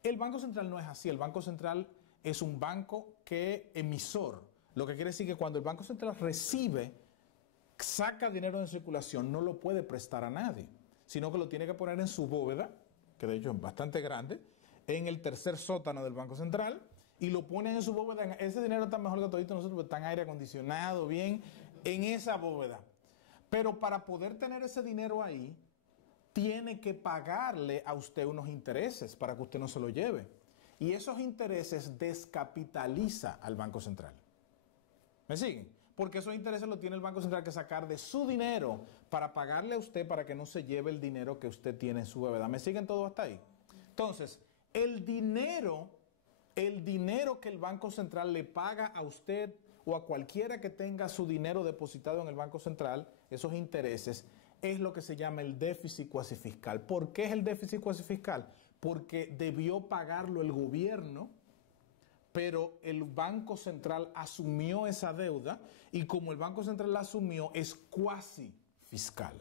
El Banco Central no es así. El Banco Central es un banco que emisor, lo que quiere decir que cuando el Banco Central saca dinero de circulación, no lo puede prestar a nadie, sino que lo tiene que poner en su bóveda, que de hecho es bastante grande, en el tercer sótano del Banco Central, y lo ponen en su bóveda. Ese dinero está mejor que todito nosotros, porque está en aire acondicionado, bien, en esa bóveda. Pero para poder tener ese dinero ahí, tiene que pagarle a usted unos intereses para que usted no se lo lleve. Y esos intereses descapitaliza al Banco Central. ¿Me siguen? Porque esos intereses los tiene el Banco Central que sacar de su dinero para pagarle a usted para que no se lleve el dinero que usted tiene en su bóveda. ¿Me siguen todos hasta ahí? Entonces, el dinero que el Banco Central le paga a usted o a cualquiera que tenga su dinero depositado en el Banco Central, esos intereses, es lo que se llama el déficit cuasifiscal. ¿Por qué es el déficit cuasifiscal? Porque debió pagarlo el gobierno, pero el Banco Central asumió esa deuda, y como el Banco Central la asumió, es cuasi fiscal,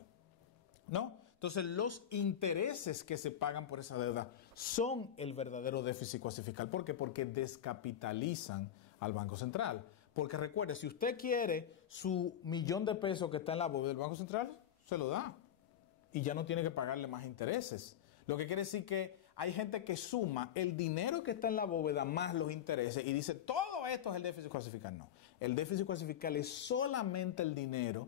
¿no? Entonces, los intereses que se pagan por esa deuda son el verdadero déficit cuasifiscal. ¿Por qué? Porque descapitalizan al Banco Central. Porque recuerde, si usted quiere su $1.000.000 que está en la bóveda del Banco Central, se lo da y ya no tiene que pagarle más intereses. Lo que quiere decir que hay gente que suma el dinero que está en la bóveda más los intereses y dice, todo esto es el déficit cuasifical. No. El déficit cuasifical es solamente el dinero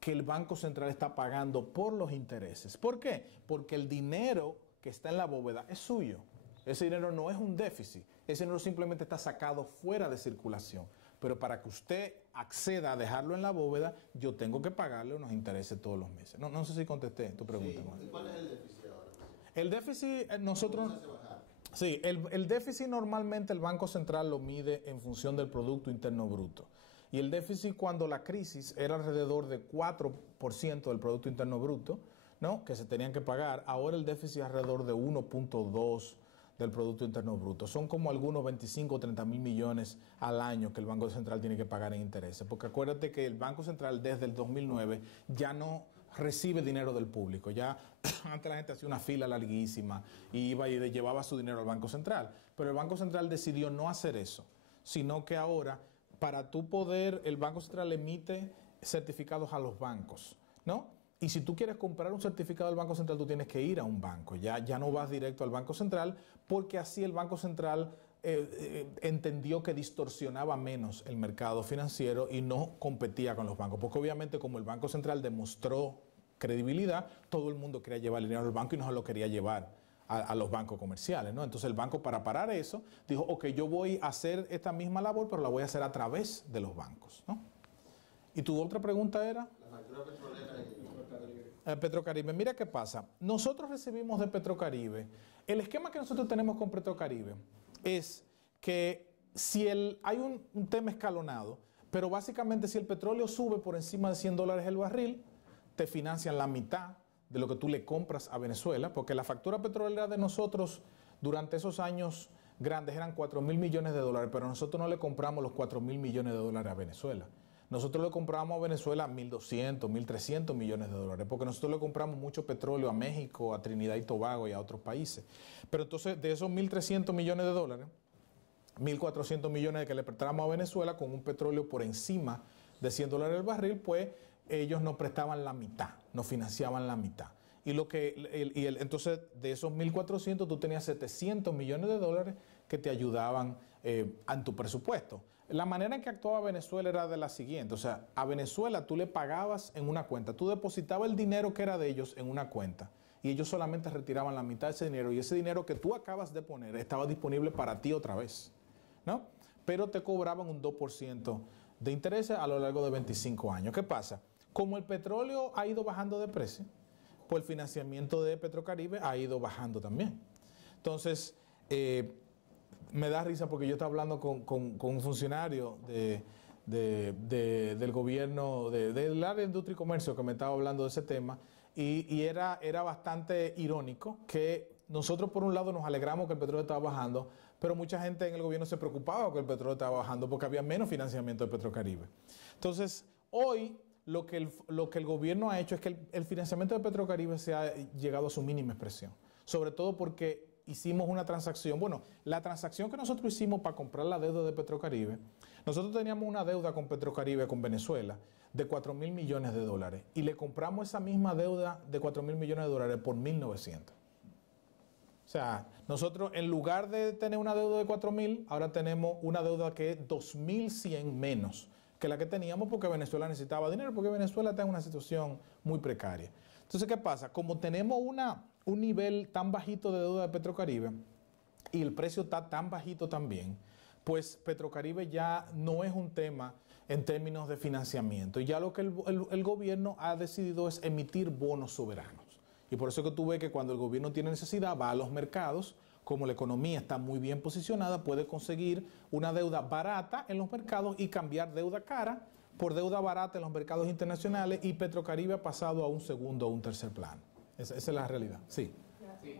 que el Banco Central está pagando por los intereses. ¿Por qué? Porque el dinero que está en la bóveda es suyo. Ese dinero no es un déficit. Ese dinero simplemente está sacado fuera de circulación. Pero para que usted acceda a dejarlo en la bóveda, yo tengo que pagarle unos intereses todos los meses. No sé si contesté tu pregunta. Sí. ¿Cuál es el déficit ahora? El déficit, nosotros... ¿Cómo se hace bajar? Sí, el déficit normalmente el Banco Central lo mide en función del Producto Interno Bruto. Y el déficit cuando la crisis era alrededor de 4% del Producto Interno Bruto, ¿no?, que se tenían que pagar. Ahora el déficit es alrededor de 1.2 del Producto Interno Bruto. Son como algunos 25 o 30 mil millones al año que el Banco Central tiene que pagar en intereses. Porque acuérdate que el Banco Central desde el 2009 ya no recibe dinero del público. Ya antes la gente hacía una fila larguísima y iba y llevaba su dinero al Banco Central. Pero el Banco Central decidió no hacer eso, sino que ahora, para tú poder, el Banco Central emite certificados a los bancos, ¿no? Y si tú quieres comprar un certificado del Banco Central, tú tienes que ir a un banco. Ya no vas directo al Banco Central, porque así el Banco Central entendió que distorsionaba menos el mercado financiero y no competía con los bancos. Porque obviamente como el Banco Central demostró credibilidad, todo el mundo quería llevar el dinero al banco y no se lo quería llevar a los bancos comerciales, ¿no? Entonces el banco, para parar eso, dijo, ok, yo voy a hacer esta misma labor, pero la voy a hacer a través de los bancos, ¿no? ¿Y tu otra pregunta era? La factura petrolera Petrocaribe. Mira qué pasa. Nosotros recibimos de Petrocaribe, el esquema que nosotros tenemos con Petrocaribe es que si hay un tema escalonado, pero básicamente si el petróleo sube por encima de $100 el barril, te financian la mitad de lo que tú le compras a Venezuela, porque la factura petrolera de nosotros durante esos años grandes eran $4.000 millones, pero nosotros no le compramos los $4.000 millones a Venezuela. Nosotros le compramos a Venezuela 1.200, 1.300 millones de dólares, porque nosotros le compramos mucho petróleo a México, a Trinidad y Tobago y a otros países. Pero entonces, de esos 1.300 millones de dólares, 1.400 millones que le prestamos a Venezuela con un petróleo por encima de $100 el barril, pues ellos nos prestaban la mitad, nos financiaban la mitad. Y entonces, de esos 1.400, tú tenías 700 millones de dólares que te ayudaban en tu presupuesto. La manera en que actuaba Venezuela era de la siguiente, o sea, a Venezuela tú le pagabas en una cuenta, tú depositabas el dinero que era de ellos en una cuenta y ellos solamente retiraban la mitad de ese dinero y ese dinero que tú acabas de poner estaba disponible para ti otra vez, ¿no? Pero te cobraban un 2% de intereses a lo largo de 25 años. ¿Qué pasa? Como el petróleo ha ido bajando de precio, pues el financiamiento de Petrocaribe ha ido bajando también. Entonces, me da risa porque yo estaba hablando con un funcionario del gobierno, del área de industria y comercio, que me estaba hablando de ese tema, y era bastante irónico que nosotros por un lado nos alegramos que el petróleo estaba bajando, pero mucha gente en el gobierno se preocupaba que el petróleo estaba bajando porque había menos financiamiento de Petrocaribe. Entonces, hoy lo que el gobierno ha hecho es que el financiamiento de Petrocaribe se ha llegado a su mínima expresión, sobre todo porque hicimos una transacción. Bueno, la transacción que nosotros hicimos para comprar la deuda de Petrocaribe, nosotros teníamos una deuda con Petrocaribe, con Venezuela, de $4.000 millones y le compramos esa misma deuda de $4.000 millones por 1.900. O sea, nosotros en lugar de tener una deuda de 4.000, ahora tenemos una deuda que es 2.100 menos que la que teníamos porque Venezuela necesitaba dinero, porque Venezuela está en una situación muy precaria. Entonces, ¿qué pasa? Como tenemos un nivel tan bajito de deuda de Petrocaribe y el precio está tan bajito también, pues Petrocaribe ya no es un tema en términos de financiamiento. Y ya lo que el gobierno ha decidido es emitir bonos soberanos. Y por eso es que tú ves que cuando el gobierno tiene necesidad va a los mercados, como la economía está muy bien posicionada, puede conseguir una deuda barata en los mercados y cambiar deuda cara por deuda barata en los mercados internacionales, y Petrocaribe ha pasado a un segundo o un tercer plano. Esa es la realidad. Sí. Sí.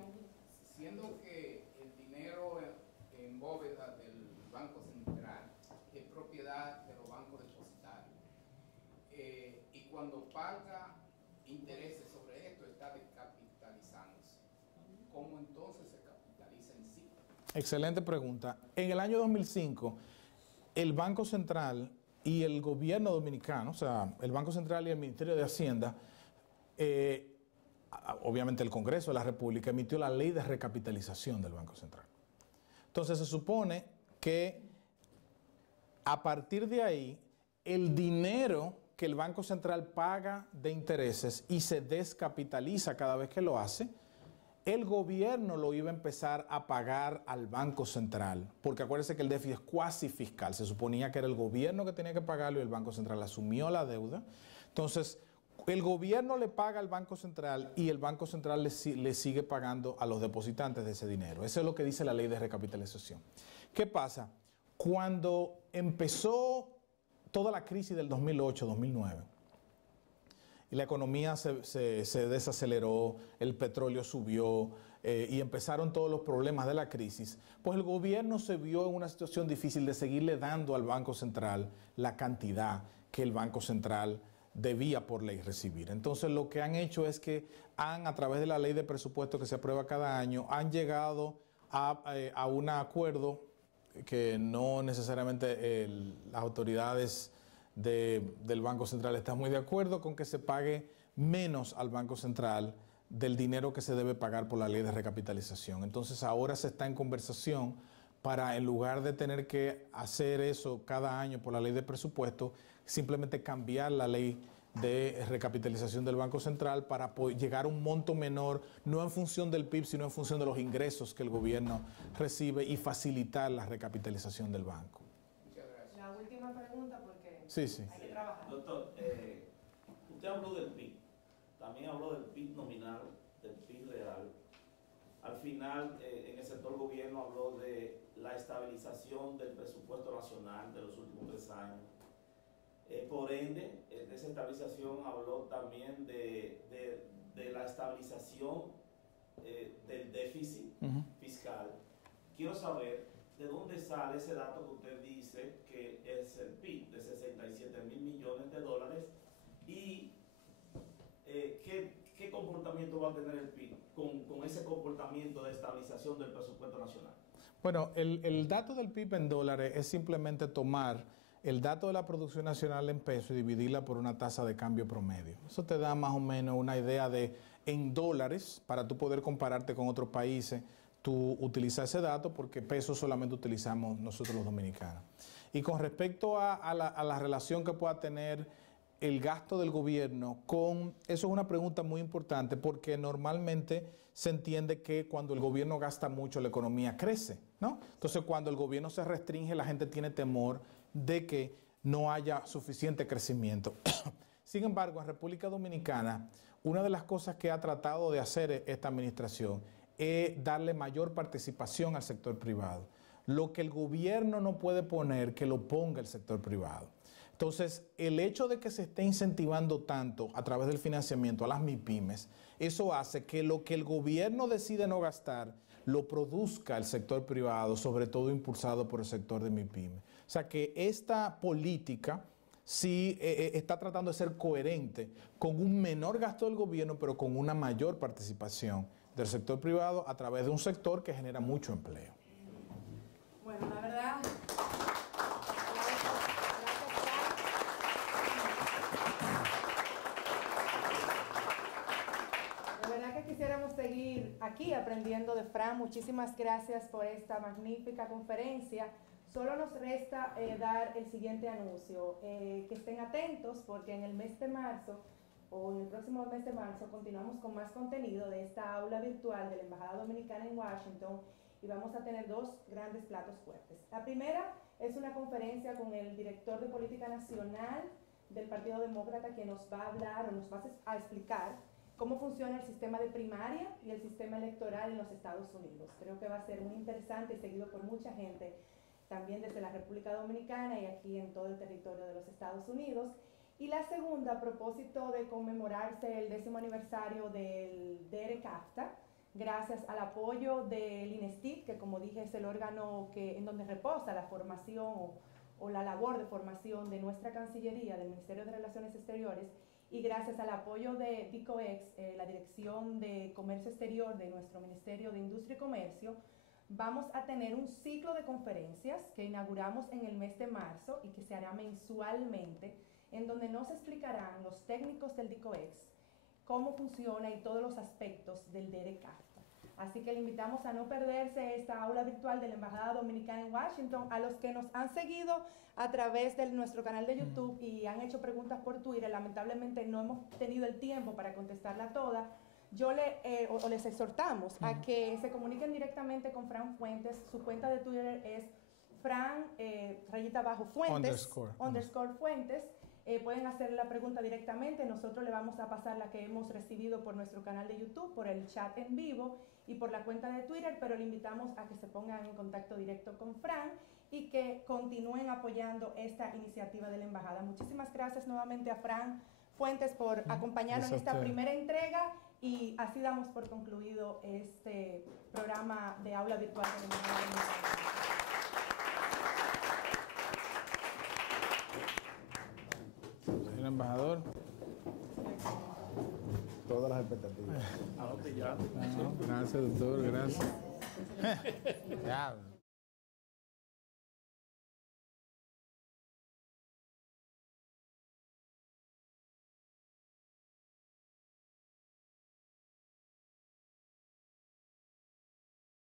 Siendo que el dinero en bóveda del Banco Central es propiedad de los bancos depositarios, y cuando paga intereses sobre esto está descapitalizándose, ¿cómo entonces se capitaliza en sí? Excelente pregunta. En el año 2005, el Banco Central y el gobierno dominicano, o sea, el Banco Central y el Ministerio de Hacienda, obviamente el Congreso de la República, emitió la ley de recapitalización del Banco Central. Entonces se supone que A partir de ahí, el dinero que el Banco Central paga de intereses y se descapitaliza cada vez que lo hace, el gobierno lo iba a empezar a pagar al Banco Central, porque acuérdense que el déficit es cuasi fiscal, se suponía que era el gobierno que tenía que pagarlo y el Banco Central asumió la deuda. Entonces, el gobierno le paga al Banco Central y el Banco Central le sigue pagando a los depositantes de ese dinero. Eso es lo que dice la ley de recapitalización. ¿Qué pasa? Cuando empezó toda la crisis del 2008-2009, y la economía se desaceleró, el petróleo subió y empezaron todos los problemas de la crisis, pues el gobierno se vio en una situación difícil de seguirle dando al Banco Central la cantidad que el Banco Central debía por ley recibir. Entonces lo que han hecho es que a través de la ley de presupuesto que se aprueba cada año, han llegado a un acuerdo que no necesariamente las autoridades del Banco Central están muy de acuerdo con que se pague menos al Banco Central del dinero que se debe pagar por la ley de recapitalización. Entonces ahora se está en conversación para, en lugar de tener que hacer eso cada año por la ley de presupuesto, simplemente cambiar la ley de recapitalización del Banco Central para llegar a un monto menor, no en función del PIB, sino en función de los ingresos que el gobierno recibe y facilitar la recapitalización del banco. Muchas gracias. La última pregunta, porque Sí. hay que trabajar. Doctor, usted habló del PIB, también habló del PIB nominal, del PIB real. Al final, en el sector gobierno habló de la estabilización del presupuesto nacional de los últimos 3 años. Por ende, de esa estabilización habló también de la estabilización del déficit fiscal. Quiero saber de dónde sale ese dato que usted dice que es el PIB de 67.000 millones de dólares y qué comportamiento va a tener el PIB con ese comportamiento de estabilización del presupuesto nacional. Bueno, el dato del PIB en dólares es simplemente tomar el dato de la producción nacional en pesos y dividirla por una tasa de cambio promedio. Eso te da más o menos una idea de, en dólares, para tú poder compararte con otros países, tú utilizas ese dato porque pesos solamente utilizamos nosotros los dominicanos. Y con respecto a la relación que pueda tener el gasto del gobierno con, eso es una pregunta muy importante porque normalmente se entiende que cuando el gobierno gasta mucho la economía crece, ¿no? Entonces cuando el gobierno se restringe la gente tiene temor de que no haya suficiente crecimiento. Sin embargo, en República Dominicana, una de las cosas que ha tratado de hacer esta administración es darle mayor participación al sector privado. Lo que el gobierno no puede poner, que lo ponga el sector privado. Entonces, el hecho de que se esté incentivando tanto a través del financiamiento a las MIPYMES, eso hace que lo que el gobierno decide no gastar, lo produzca el sector privado, sobre todo impulsado por el sector de MIPYMES. O sea que esta política sí está tratando de ser coherente con un menor gasto del gobierno, pero con una mayor participación del sector privado a través de un sector que genera mucho empleo. Bueno, la verdad, quisiéramos seguir aquí aprendiendo de Fran. Muchísimas gracias por esta magnífica conferencia. Solo nos resta dar el siguiente anuncio. Que estén atentos porque en el mes de marzo o en el próximo mes de marzo continuamos con más contenido de esta aula virtual de la Embajada Dominicana en Washington y vamos a tener 2 grandes platos fuertes. La primera es una conferencia con el director de Política Nacional del Partido Demócrata que nos va a hablar o nos va a explicar cómo funciona el sistema de primaria y el sistema electoral en los Estados Unidos. Creo que va a ser muy interesante y seguido por mucha gente, también desde la República Dominicana y aquí en todo el territorio de los Estados Unidos. Y la segunda, a propósito de conmemorarse el 10º aniversario del DERECAFTA, gracias al apoyo del INESTIC, que como dije es el órgano en donde reposa la formación o la labor de formación de nuestra Cancillería, del Ministerio de Relaciones Exteriores, y gracias al apoyo de DICOEX, la Dirección de Comercio Exterior de nuestro Ministerio de Industria y Comercio, vamos a tener un ciclo de conferencias que inauguramos en el mes de marzo y que se hará mensualmente, en donde nos explicarán los técnicos del DICOEX cómo funciona y todos los aspectos del DERECAFTA. Así que le invitamos a no perderse esta aula virtual de la Embajada Dominicana en Washington. A los que nos han seguido a través de nuestro canal de YouTube y han hecho preguntas por Twitter, lamentablemente no hemos tenido el tiempo para contestarla toda. Yo les exhortamos a que se comuniquen directamente con Fran Fuentes. Su cuenta de Twitter es Fran_Fuentes, _ Fuentes. Pueden hacer la pregunta directamente. Nosotros le vamos a pasar la que hemos recibido por nuestro canal de YouTube, por el chat en vivo y por la cuenta de Twitter, pero le invitamos a que se pongan en contacto directo con Fran y que continúen apoyando esta iniciativa de la Embajada. Muchísimas gracias nuevamente a Fran Fuentes por acompañarnos en esta primera entrega, y así damos por concluido este programa de aula virtual de la Embajada Dominicana. Señor embajador. Todas las expectativas. Gracias, doctor, gracias. Ya.